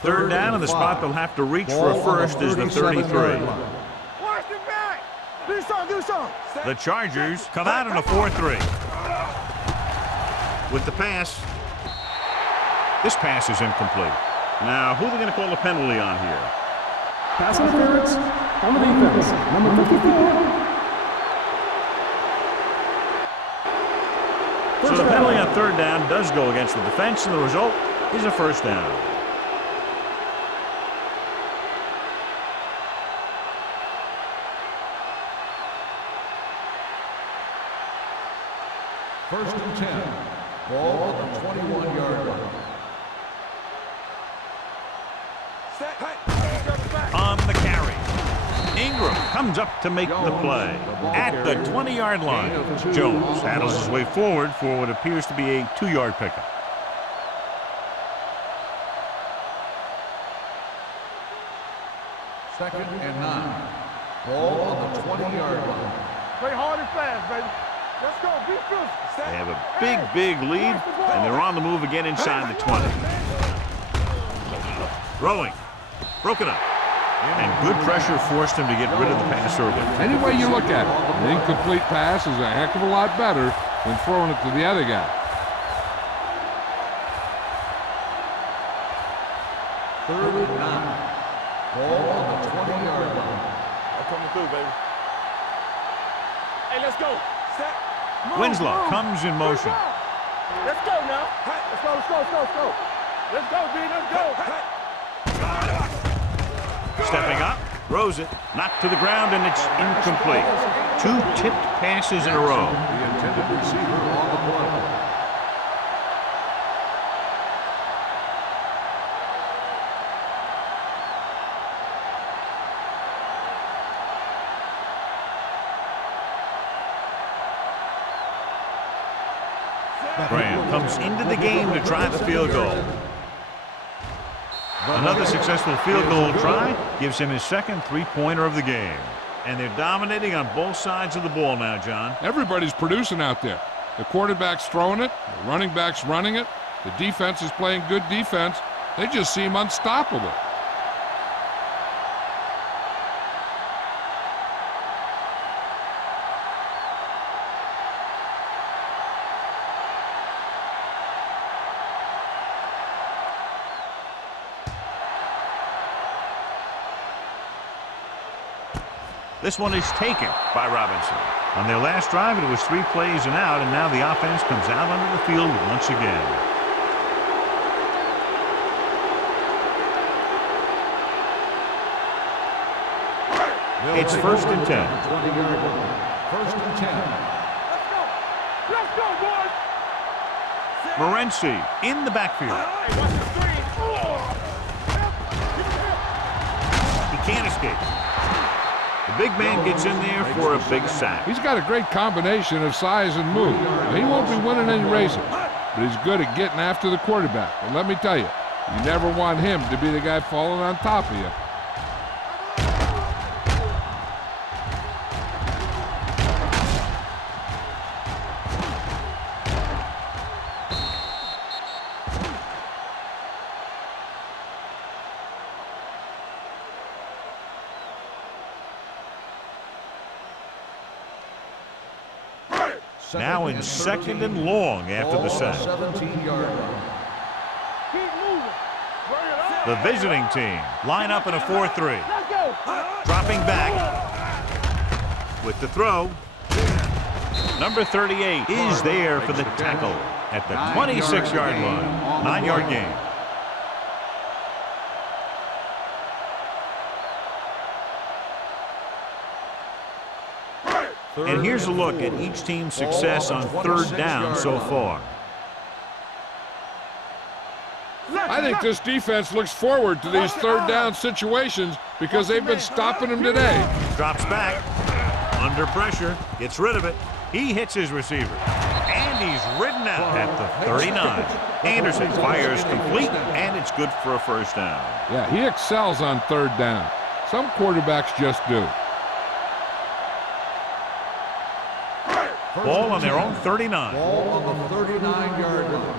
Third down, and the spot they'll have to reach for a first is the 33. The Chargers come out in a 4-3. With the pass. This pass is incomplete. Now, who are they going to call a penalty on here? Pass interference on the defense. Number 54. So the penalty on third down does go against the defense, and the result is a first down. First and 10. Ball at the 21-yard line. On the carry. Ingram comes up to make the play at the 20-yard line. Jones handles his way forward for what appears to be a 2-yard pickup. Second and 9. Ball on the 20-yard line. Play hard and fast, baby. Let's go. Be fierce. They have a big lead, and they're on the move again inside the 20. Throwing. Broken up. And good pressure forced him to get rid of the pass early. Any way you look at it, an incomplete pass is a heck of a lot better than throwing it to the other guy. Third and 9. Ball on the 20-yard line. I'm coming through, baby. Hey, let's go. Set. Winslow comes in motion. Let's go now. Let's go. Let's go, B. Let's go. Stepping up, throws it, knocked to the ground, and it's incomplete. 2 tipped passes in a row. The intended receiver on the play. Graham comes into the game to try the field goal. Another successful field goal try gives him his second 3-pointer of the game. And they're dominating on both sides of the ball now, John. Everybody's producing out there. The quarterback's throwing it, the running back's running it, the defense is playing good defense. They just seem unstoppable. This one is taken by Robinson. On their last drive, it was 3 plays and out, and now the offense comes out onto the field once again. It's first and 10. 20-yard line. First and 10. Let's go, boys. Morency in the backfield. Hey, watch the screen. He can't escape. The big man gets in there for a big sack. He's got a great combination of size and move. He won't be winning any races, but he's good at getting after the quarterback. And let me tell you, you never want him to be the guy falling on top of you. Now in second and long after the sack. 17-yard line. Keep moving. Bring it up. The visiting team line up in a 4-3. Let's go. Dropping back with the throw. Number 38 is there for the tackle at the 26-yard line. 9-yard gain. And here's a look at each team's success on third down so far. I think this defense looks forward to these third down situations because they've been stopping them today. Drops back, under pressure, gets rid of it. He hits his receiver. he's ridden out at the 39. Anderson fires complete, and it's good for a first down. Yeah, he excels on third down. Some quarterbacks just do. Ball on their own 39. Ball on the 39-yard line.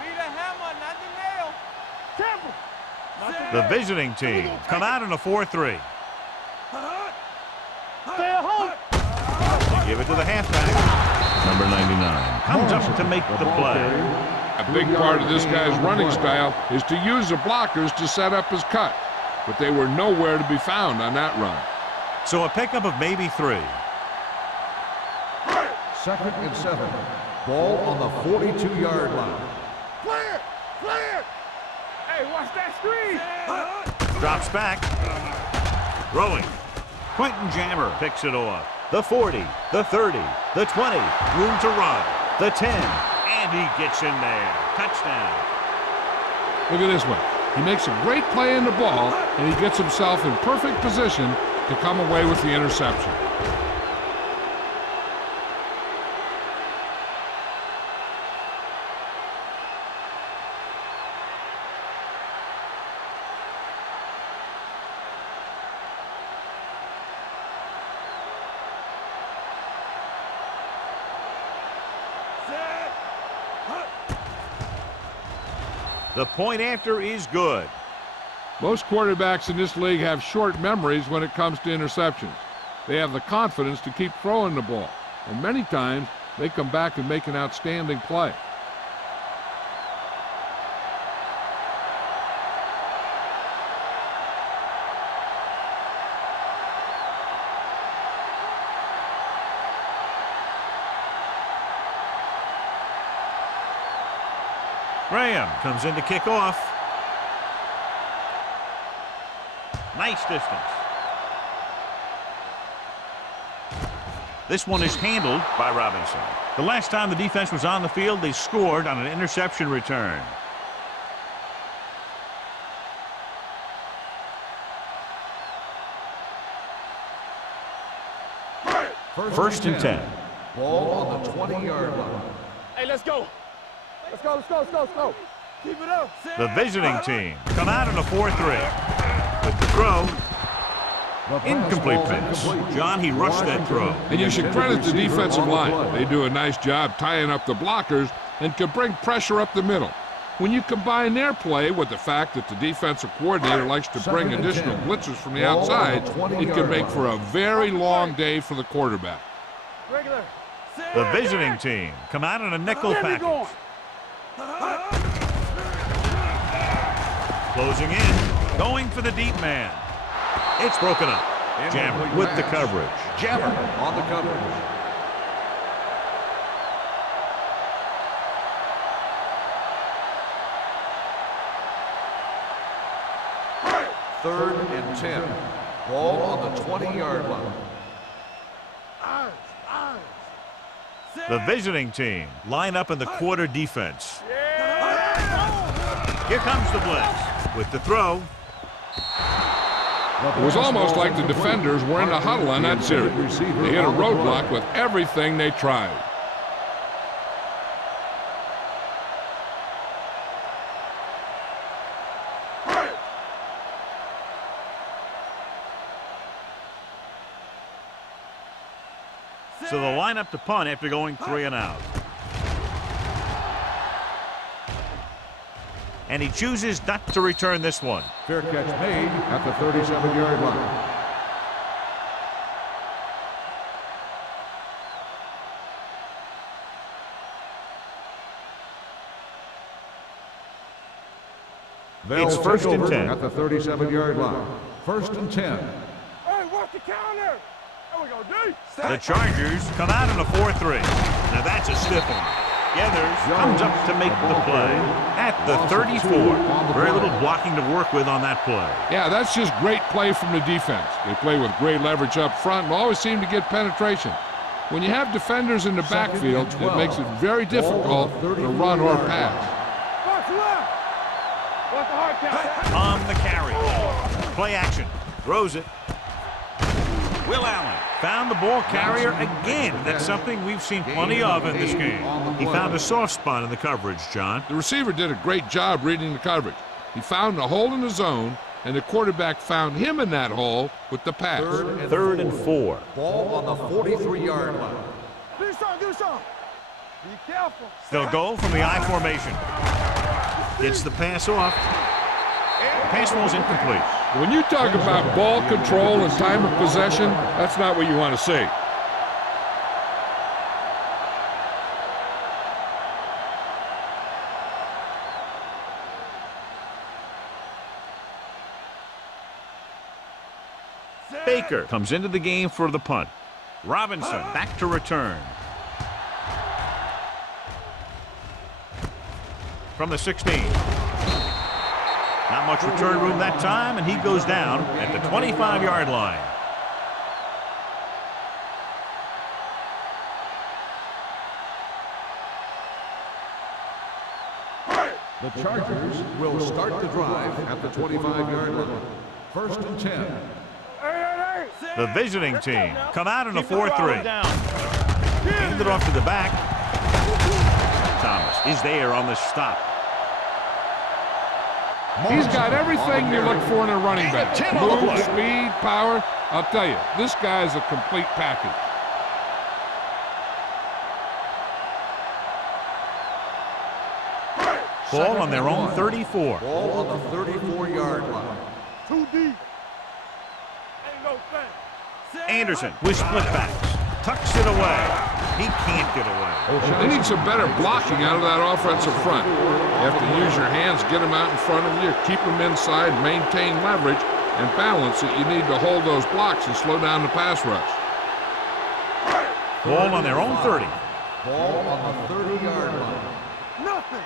Be the hammer, not the nail. Temple. The visiting team come out in a 4-3. Stay at home. They give it to the halfback. Number 99 comes up to make the play. A big part of this guy's running style is to use the blockers to set up his cut, but they were nowhere to be found on that run. So a pickup of maybe 3. 2nd and 7. Ball on the 42-yard line. Clear. Clear. Hey, watch that screen. Drops back. Throwing. Quentin Jammer picks it off. The 40, the 30, the 20. Room to run. The 10. And he gets in there. Touchdown. Look at this one. He makes a great play in the ball, and he gets himself in perfect position to come away with the interception. The point after is good. Most quarterbacks in this league have short memories when it comes to interceptions. They have the confidence to keep throwing the ball, and many times they come back and make an outstanding play. Graham comes in to kick off. Nice distance. This one is handled by Robinson. The last time the defense was on the field, they scored on an interception return. First and 10. Ball on the 20-yard line. Hey, let's go. Let's go, let's go, let's go, let's go. Keep it up. The visiting team come out in a 4-3. With the throw. Incomplete pass. John, he rushed that throw. And you should credit the defensive line. They do a nice job tying up the blockers and can bring pressure up the middle. When you combine their play with the fact that the defensive coordinator likes to bring additional blitzers from the outside, it can make for a very long day for the quarterback. Regular. The visiting team come out in a nickel package. Closing in, going for the deep man. It's broken up. Jammer with the coverage. Jammer on the coverage. Third and 10. Ball on the 20-yard line. The visiting team line up in the quarter defense. Here comes the blitz with the throw. It was almost like the defenders were in the huddle on that series. They hit a roadblock with everything they tried. So they'll line up to punt after going 3 and out. And he chooses not to return this one. Fair catch made at the 37-yard line. It's first and 10. At the 37-yard line. First and 10. Hey, watch the counter. There we go, D. The Chargers come out in a 4-3. Now that's a stiff one. Gathers comes up to make the play at the 34. Very little blocking to work with on that play. Yeah, that's just great play from the defense. They play with great leverage up front and always seem to get penetration. When you have defenders in the backfield, it makes it very difficult to run or pass. Box left. What's the hard count? On the carry. Play action. Throws it. Will Allen found the ball carrier again. That's something we've seen plenty of in this game. He found a soft spot in the coverage, John. The receiver did a great job reading the coverage. He found a hole in the zone, and the quarterback found him in that hole with the pass. Third and 4. Ball on the 43-yard line. Do something. Be careful. They'll go from the I formation. Gets the pass off. Pass ball's incomplete. When you talk about ball control and time of possession, that's not what you want to see. Baker comes into the game for the punt. Robinson back to return. From the 16. Not much return room that time, and he goes down at the 25-yard line. The Chargers will start the drive at the 25-yard line. First and 10. The visiting team come out in a 4-3. Hand it off to the back. Thomas is there on the stop. He's got everything you look for in a running back. Move, speed, power. I'll tell you, this guy's a complete package. Ball on their own 34. Ball on the 34-yard line. Too deep. Ain't no thing. Anderson with split backs. Tucks it away. He can't get away. They need some better blocking out of that offensive front. You have to use your hands, get them out in front of you, keep them inside, maintain leverage, and balance it. You need to hold those blocks and slow down the pass rush. Ball on their own 30. Ball on the 30-yard line. Nothing.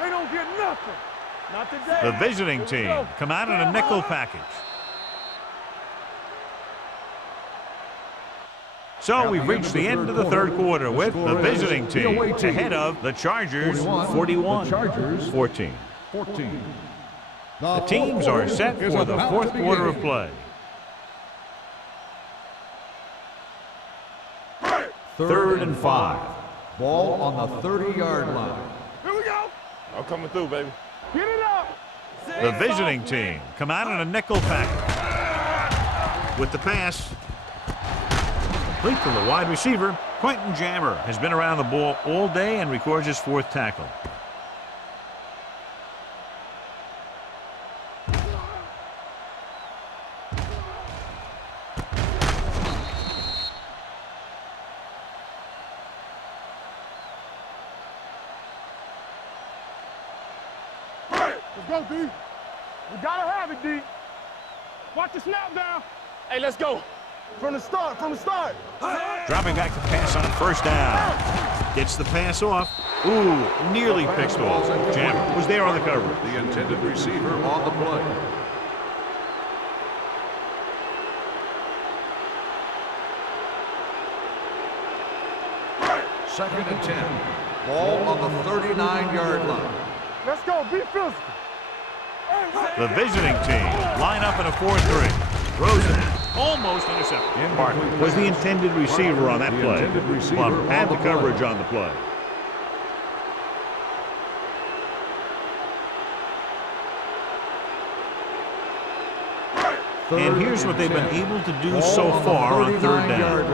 They don't get nothing. Not today. The visiting team come out in a nickel package. So we've reached the end of the third quarter with the visiting team ahead of the Chargers 41-14. The teams are set for the fourth quarter of play. Third and 5. Ball on the 30-yard line. Here we go. I'm coming through, baby. Get it up. The visiting team come out in a nickel package. With the pass. Complete to the wide receiver. Quentin Jammer has been around the ball all day and records his fourth tackle. Let's go, D. We gotta have it, D. Watch the snap down. Hey, let's go. From the start, Dropping back to pass on first down. Gets the pass off. Ooh, nearly picks off. Jammer was there on the coverage. The intended receiver on the play. Second and 10. Ball on the 39-yard line. Let's go. Be physical. The visiting team line up in a 4-3. Throws it. Almost intercepted. Barkley was the intended receiver on that play. Plum had the coverage on the play. And here's what they've been able to do so far on third down.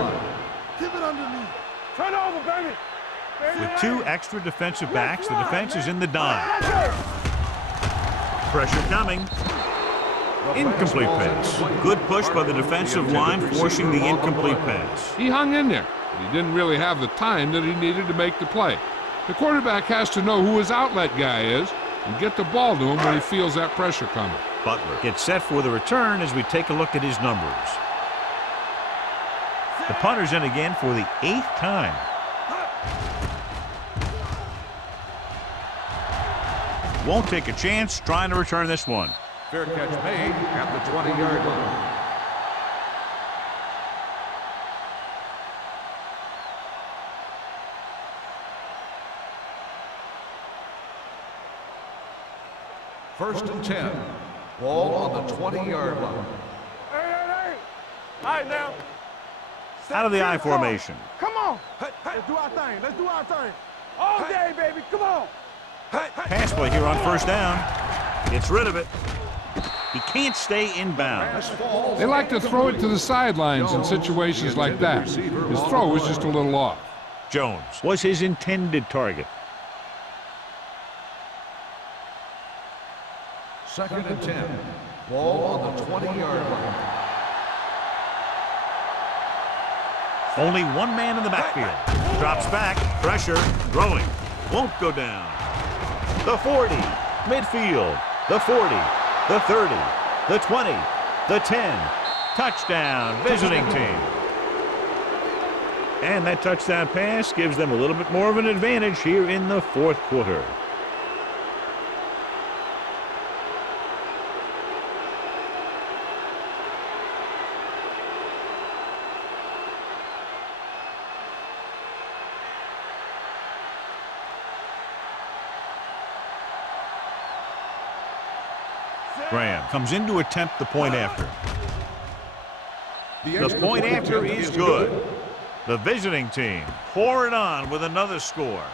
Keep it underneath. Turn over, baby. With two extra defensive backs, the defense is in the dime. Pressure coming. Incomplete pass. Good push by the defensive line, forcing the incomplete pass. He hung in there, but he didn't really have the time that he needed to make the play. The quarterback has to know who his outlet guy is and get the ball to him when he feels that pressure coming. Butler gets set for the return as we take a look at his numbers. The punter's in again for the 8th time. Won't take a chance trying to return this one. Fair catch made at the 20-yard line. First and 10. Ball on the 20-yard line. Hey. All right, now. Out of the I formation. Come on. Let's do our thing. Let's do our thing. All day, baby. Come on. Pass play here on first down. Gets rid of it. He can't stay inbounds. They like to throw it to the sidelines in situations like that. His throw was just a little off. Jones was his intended target. 2nd and 10. Ball on the 20-yard line. Only one man in the backfield. Drops back, pressure, throwing. Won't go down. The 40, midfield, the 40, the 30, the 20, the 10. Touchdown, visiting team. And that touchdown pass gives them a little bit more of an advantage here in the fourth quarter. Graham comes in to attempt the point after. The point after is good. The visiting team pour it on with another score.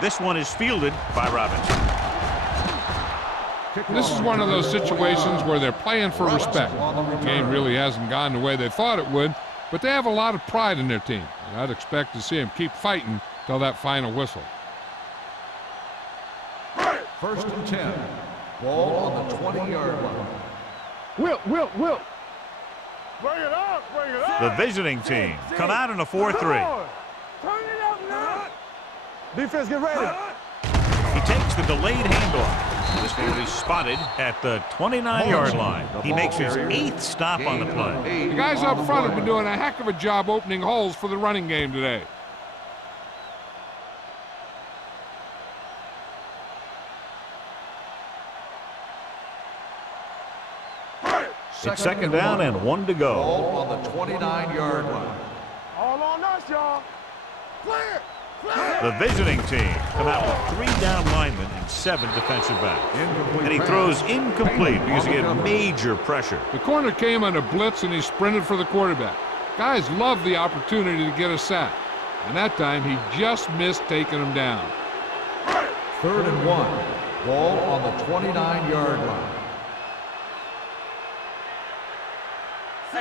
This one is fielded by Robinson. This is one of those situations where they're playing for respect. The game really hasn't gone the way they thought it would, but they have a lot of pride in their team. And I'd expect to see them keep fighting till that final whistle. 1st and 10. Ball on the 20-yard line. Wilt. Bring it up. The visiting team come out in a 4-3. Turn it up now. Defense, get ready. He takes the delayed handoff. This will be spotted at the 29-yard line. He makes his 8th stop on the play. The guys up front have been doing a heck of a job opening holes for the running game today. It's 2nd down and 1 to go. Ball on the 29-yard line. All on us, y'all. Clear. The visiting team come out with 3 down linemen and 7 defensive backs. And he throws incomplete because he had major pressure. The corner came on a blitz and he sprinted for the quarterback. Guys love the opportunity to get a sack. And that time he just missed taking him down. 3rd and 1. Ball on the 29-yard line.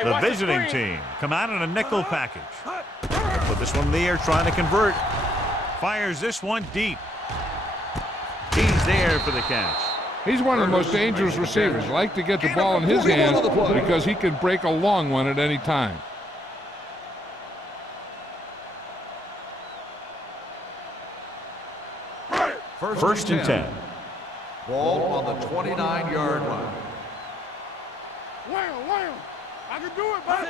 The visiting team come out in a nickel package. Put this one in the air trying to convert. Fires this one deep. He's there for the catch. He's one of the most dangerous receivers. Like to get the ball in his hands because he can break a long one at any time. First and 10. Ball on the 29-yard line. Wham. I can do it, buddy.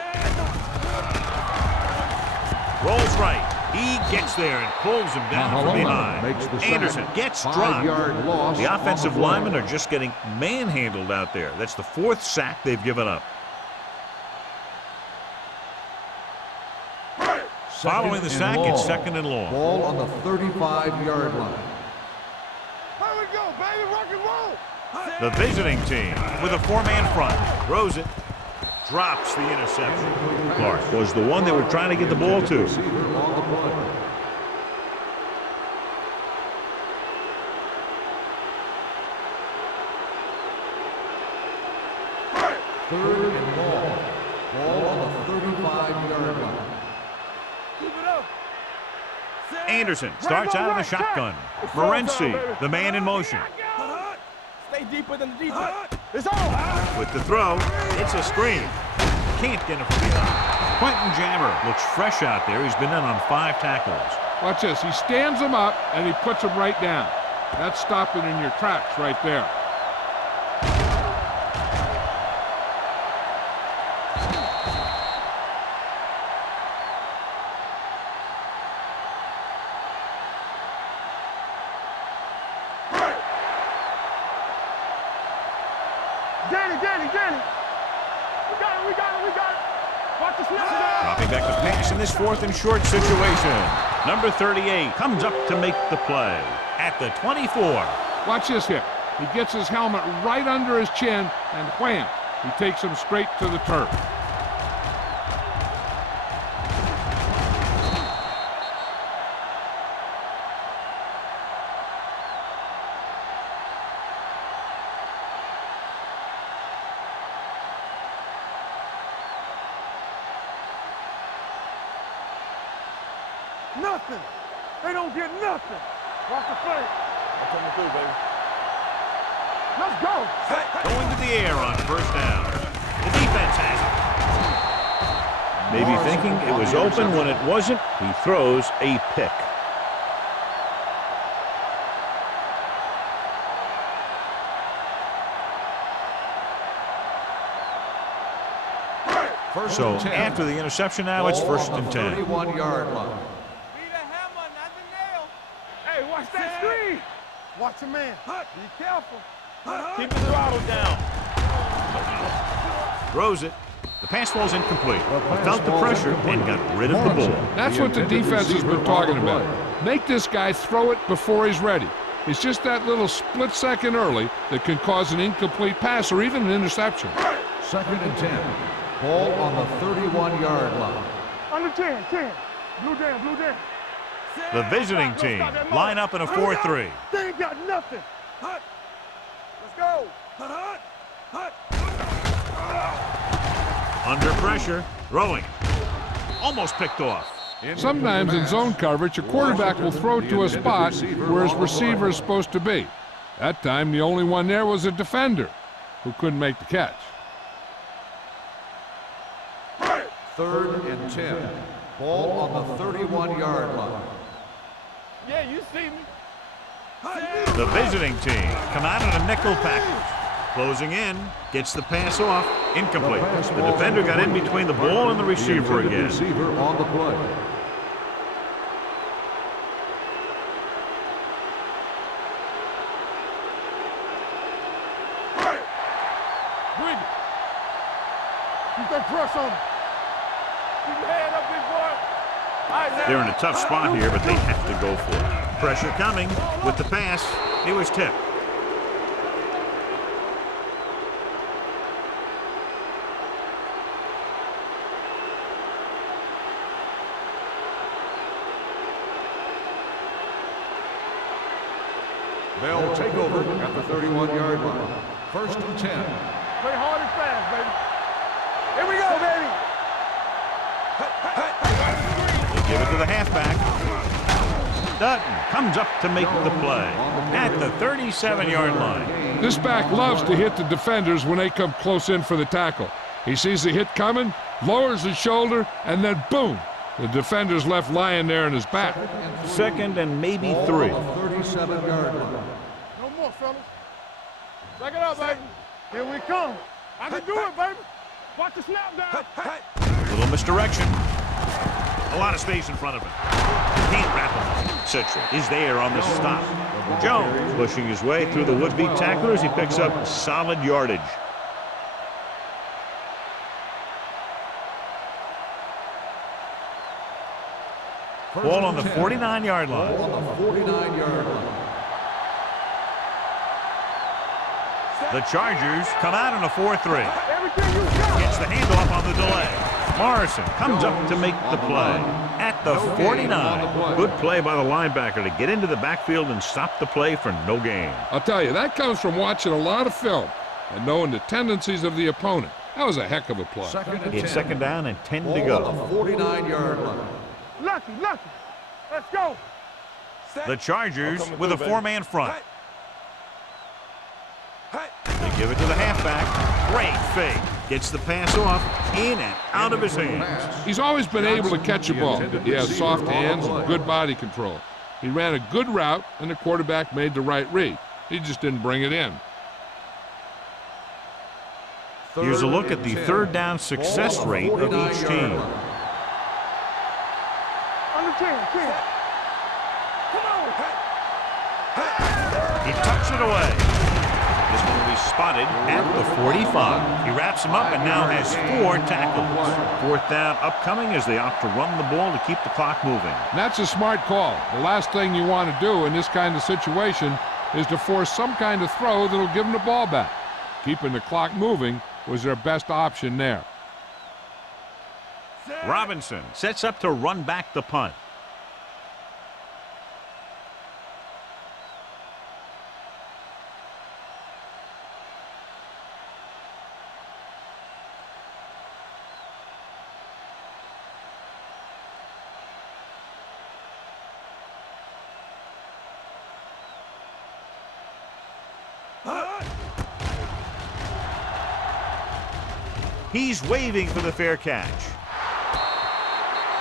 Rolls right. He gets there and pulls him down from behind. Anderson gets dropped. The offensive linemen are just getting manhandled out there. That's the 4th sack they've given up. Following the sack, it's 2nd and long. Ball on the 35-yard line. Here we go, baby. Rock and roll. The visiting team with a 4-man front throws it. Drops the interception. Clark was the one they were trying to get the ball to. Third and long. Ball on the 35-yard line. Keep it up. Anderson starts out of the shotgun. Morency, the man in motion. Stay deeper than the defense. It's on. With the throw, it's a screen. Can't get him from behind. Quentin Jammer looks fresh out there. He's been in on 5 tackles. Watch this. He stands him up and he puts him right down. That's stopping in your tracks right there. Danny. We got it. Watch the snap. Dropping back to pass in this 4th and short situation. Number 38 comes up to make the play at the 24. Watch this hit. He gets his helmet right under his chin, and wham, he takes him straight to the turf. Nothing. They don't get nothing. Watch the play. I'm coming through, baby. Let's go. Going to the air on 1st down. The defense has it. Maybe thinking it was open when it wasn't, he throws a pick. So after the interception now, it's 1st and 10. 31-yard line. Be the hammer, not the nail. Hey, watch that screen. Watch the man. Be careful. Keep the throttle down. Throws it. The pass falls incomplete. He felt the pressure and got rid of the ball. That's what the defense has been talking about. Make this guy throw it before he's ready. It's just that little split second early that can cause an incomplete pass or even an interception. 2nd and 10. Ball on the 31-yard line. Under 10. Blue down. The visiting team line up in a 4-3. They ain't got nothing. Let's go. Under pressure, throwing. Almost picked off. Sometimes in zone coverage, a quarterback will throw to a spot where his receiver is supposed to be. That time, the only one there was a defender who couldn't make the catch. 3rd and 10. Ball on the 31-yard line. Yeah, you see me. The visiting team come out in a nickel package. Closing in, gets the pass off, incomplete. The defender got in between the ball and the receiver again. Receiver on the play. Bring it. Keep that press on him. Keep your head up, big boy. All right, now. They're in a tough spot here, but they have to go for it. Pressure coming with the pass. It was tipped. They'll take over at the 31-yard line. 1st and 10. Play hard and fast, baby. Here we go, baby. They give it to the halfback. Dutton comes up to make the play at the 37-yard line. This back loves to hit the defenders when they come close in for the tackle. He sees the hit coming, lowers his shoulder, and then boom, the defender's left lying there in his back. 2nd and maybe 3. 37-yard line. No more, fellas. Back it up, baby. Here we come. I can do it, baby. Watch the snap down. Little misdirection. A lot of space in front of him. Can't wrap him. Citron is there on the stop. Jones pushing his way through the would-be tacklers. He picks up solid yardage. Ball on the 49-yard line. Ball on the 49-yard line. The Chargers come out in a 4-3. Everything you got. Gets the handoff on the delay. Morrison comes up to make the play at the 49. Good play by the linebacker to get into the backfield and stop the play for no gain. I'll tell you, that comes from watching a lot of film and knowing the tendencies of the opponent. That was a heck of a play. 2nd and It's 10. 2nd down and 10 to Ball go. on the 49-yard line. Lucky. Let's go. The Chargers with a 4-man front. They give it to the halfback. Great fake. Gets the pass off, in and out of his hands. He's always been able to catch a ball. He has soft hands and good body control. He ran a good route, and the quarterback made the right read. He just didn't bring it in. Here's a look at the 3rd down success rate of each team. Under 10. Come on. He tucks it away. This one will be spotted at the 45. He wraps him up and now has 4 tackles. 4th down upcoming as they opt to run the ball to keep the clock moving. And that's a smart call. The last thing you want to do in this kind of situation is to force some kind of throw that'll give them the ball back. Keeping the clock moving was their best option there. Robinson sets up to run back the punt. He's waving for the fair catch.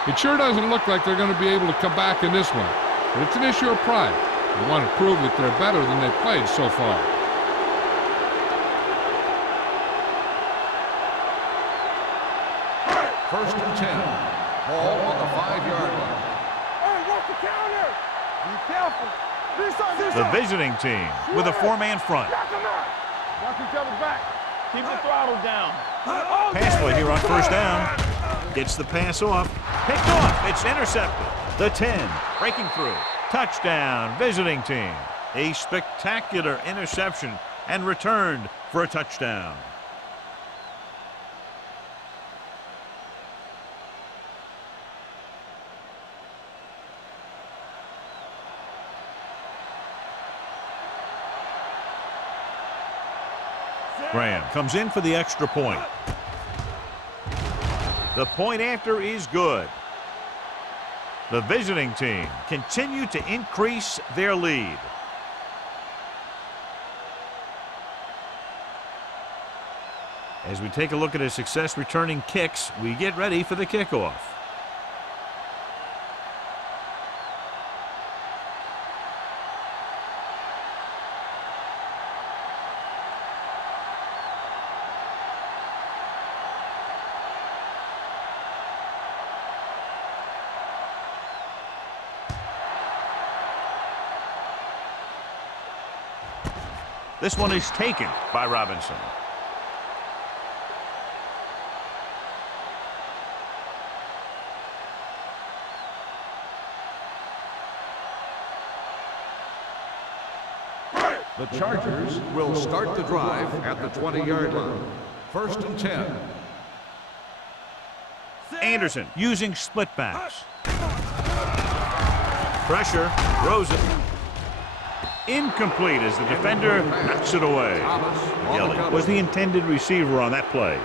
It sure doesn't look like they're going to be able to come back in this one, but it's an issue of pride. They want to prove that they're better than they've played so far. First and 10. Ball on the 5-yard line. Hey, watch the counter. Be careful. The visiting team with a 4-man front. Knock him out. Watch each other back. Keep the throttle down. Pass play here on 1st down. Gets the pass off. Picked off. It's intercepted. The 10 breaking through. Touchdown, visiting team. A spectacular interception and returned for a touchdown. Graham comes in for the extra point. The point after is good. The visiting team continue to increase their lead. As we take a look at his success returning kicks, we get ready for the kickoff. This one is taken by Robinson. The Chargers will start the drive at the 20-yard line. First and 10. Anderson using split backs. Pressure, throws it. Incomplete as the defender knocks it away. Kelly was the intended receiver on that play.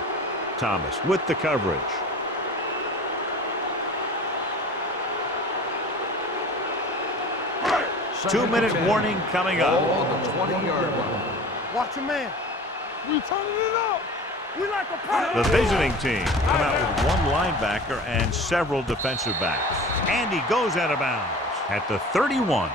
Thomas with the coverage. Two-minute warning coming up. On the 20-yard line. Watch your man. We turning it up. We like a pass. The visiting team come out with 1 linebacker and several defensive backs. And he goes out of bounds at the 31.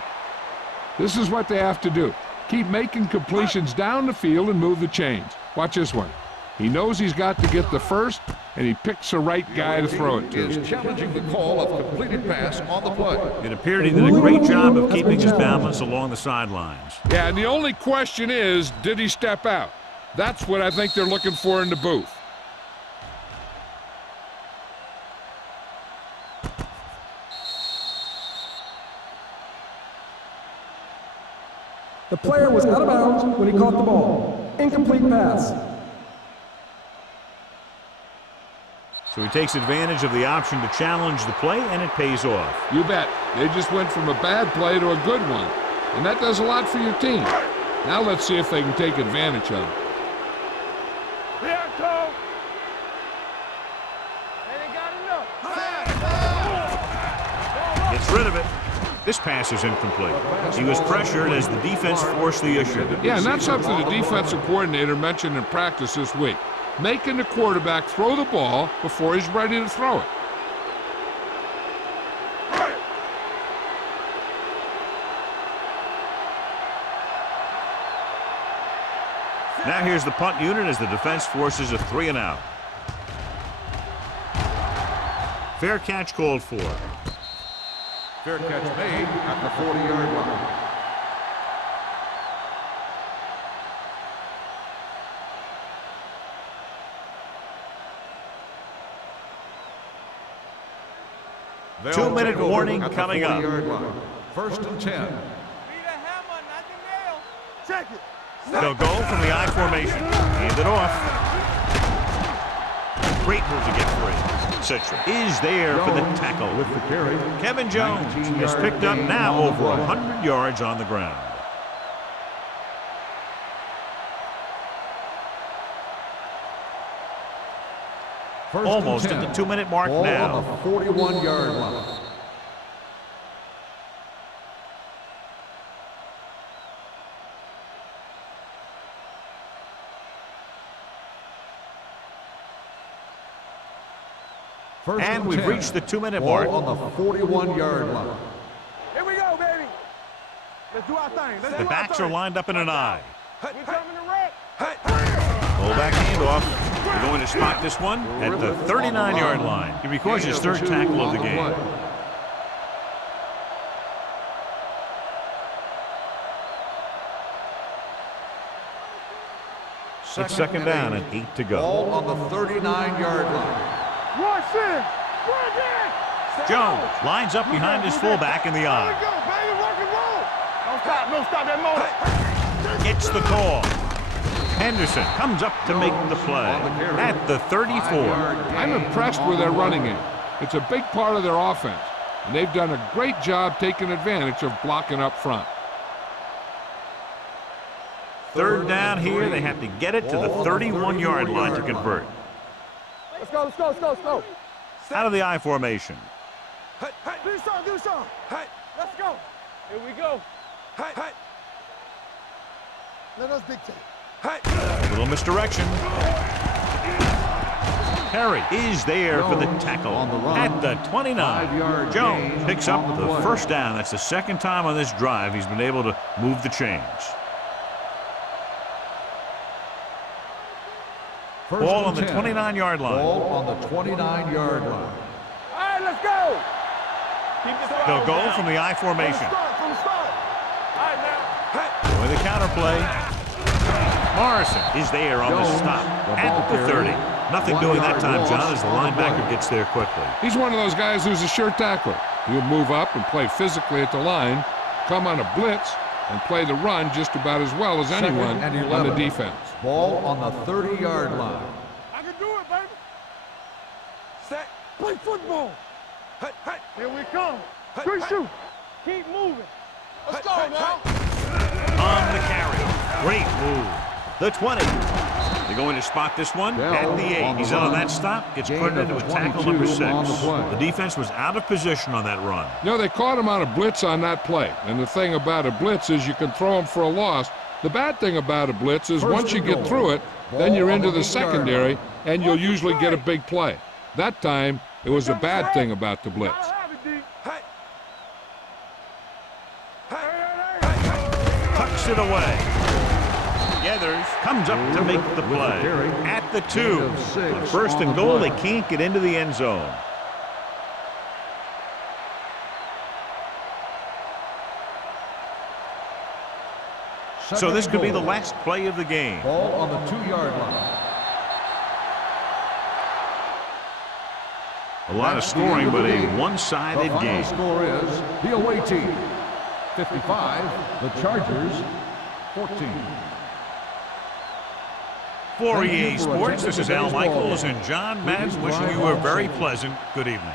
This is what they have to do. Keep making completions down the field and move the chains. Watch this one. He knows he's got to get the first, and he picks the right guy to throw it to. Is challenging the call of completed pass on the play. It appeared he did a great job of keeping his balance along the sidelines. Yeah, and the only question is, did he step out? That's what I think they're looking for in the booth. The player was out of bounds when he caught the ball. Incomplete pass. So he takes advantage of the option to challenge the play, and it pays off. You bet. They just went from a bad play to a good one. And that does a lot for your team. Now let's see if they can take advantage of it. Gets rid of it. This pass is incomplete. He was pressured as the defense forced the issue. Yeah, and that's something the defensive coordinator mentioned in practice this week. Making the quarterback throw the ball before he's ready to throw it. Now here's the punt unit as the defense forces a 3-and-out. Fair catch called for. Fair catch made at the 40-yard line. They'll 2-minute take over warning at the coming up. 40-yard line. First and 10. Be the hammer, not the nail. Check it. They'll go from the I formation. Hand it off. Great move to get free. Citra is there for the tackle. With the carry. Kevin Jones has picked up now over 100 yards on the ground. Almost at the 2-minute mark Ball now. on the 41-yard line. And we've reached the 2-minute Ball mark. on the 41-yard line. Here we go, baby. Let's do our thing. The backs are lined up in an I. We're coming to wreck. Fullback handoff. We're going to spot this one at the 39-yard line. He records his third tackle of the game. It's second down and 8 to go. Ball on the 39-yard line. Rush in. Run in. Jones lines up behind his fullback in the Here we I. go, baby. Rock and roll. Don't stop that motor. Gets the call. Henderson comes up to make the play at the 34. I'm impressed with their running game. It's a big part of their offense, and they've done a great job taking advantage of blocking up front. Third down here. They have to get it to the 31-yard line to convert. Let's go, let's go, let's go, let's go. Out of the I formation. Do something. Let's go. Here we go. Let us dictate. A little misdirection. Perry is there for the tackle at the 29. Jones picks up the first down. That's the second time on this drive he's been able to move the chains. Ball on the 29-yard line. Ball on the 29-yard line. All right, let's go. They'll go from the I formation. From the start. All right, now. With the counterplay. Morrison is there on the stop at the 30. Nothing doing that time, John, as the linebacker gets there quickly. He's one of those guys who's a sure tackler. He'll move up and play physically at the line, come on a blitz, and play the run just about as well as anyone on the defense. Ball on the 30-yard line. I can do it, baby. Set. Play football. Here we come. Shoot. Keep moving. Let's go now. On the carry. Great move. The 20. They're going to spot this one at the 8. He's out on that stop. Gets credited with tackle number 6. The defense was out of position on that run. You know, they caught him on a blitz on that play. And the thing about a blitz is you can throw him for a loss. The bad thing about a blitz is once you get through it, then you're into the secondary, and you'll usually get a big play. That time, it was a bad thing about the blitz. Tucks it away. Gathers, comes up to make the play at the 2. On first and goal, they can't get into the end zone. So this could be the last play of the game. Ball on the 2-yard line. A lot of scoring, but a one-sided game. The final score is the away team 55, the Chargers 14. For EA Sports, this is Al Michaels and John Madden wishing you a very pleasant good evening.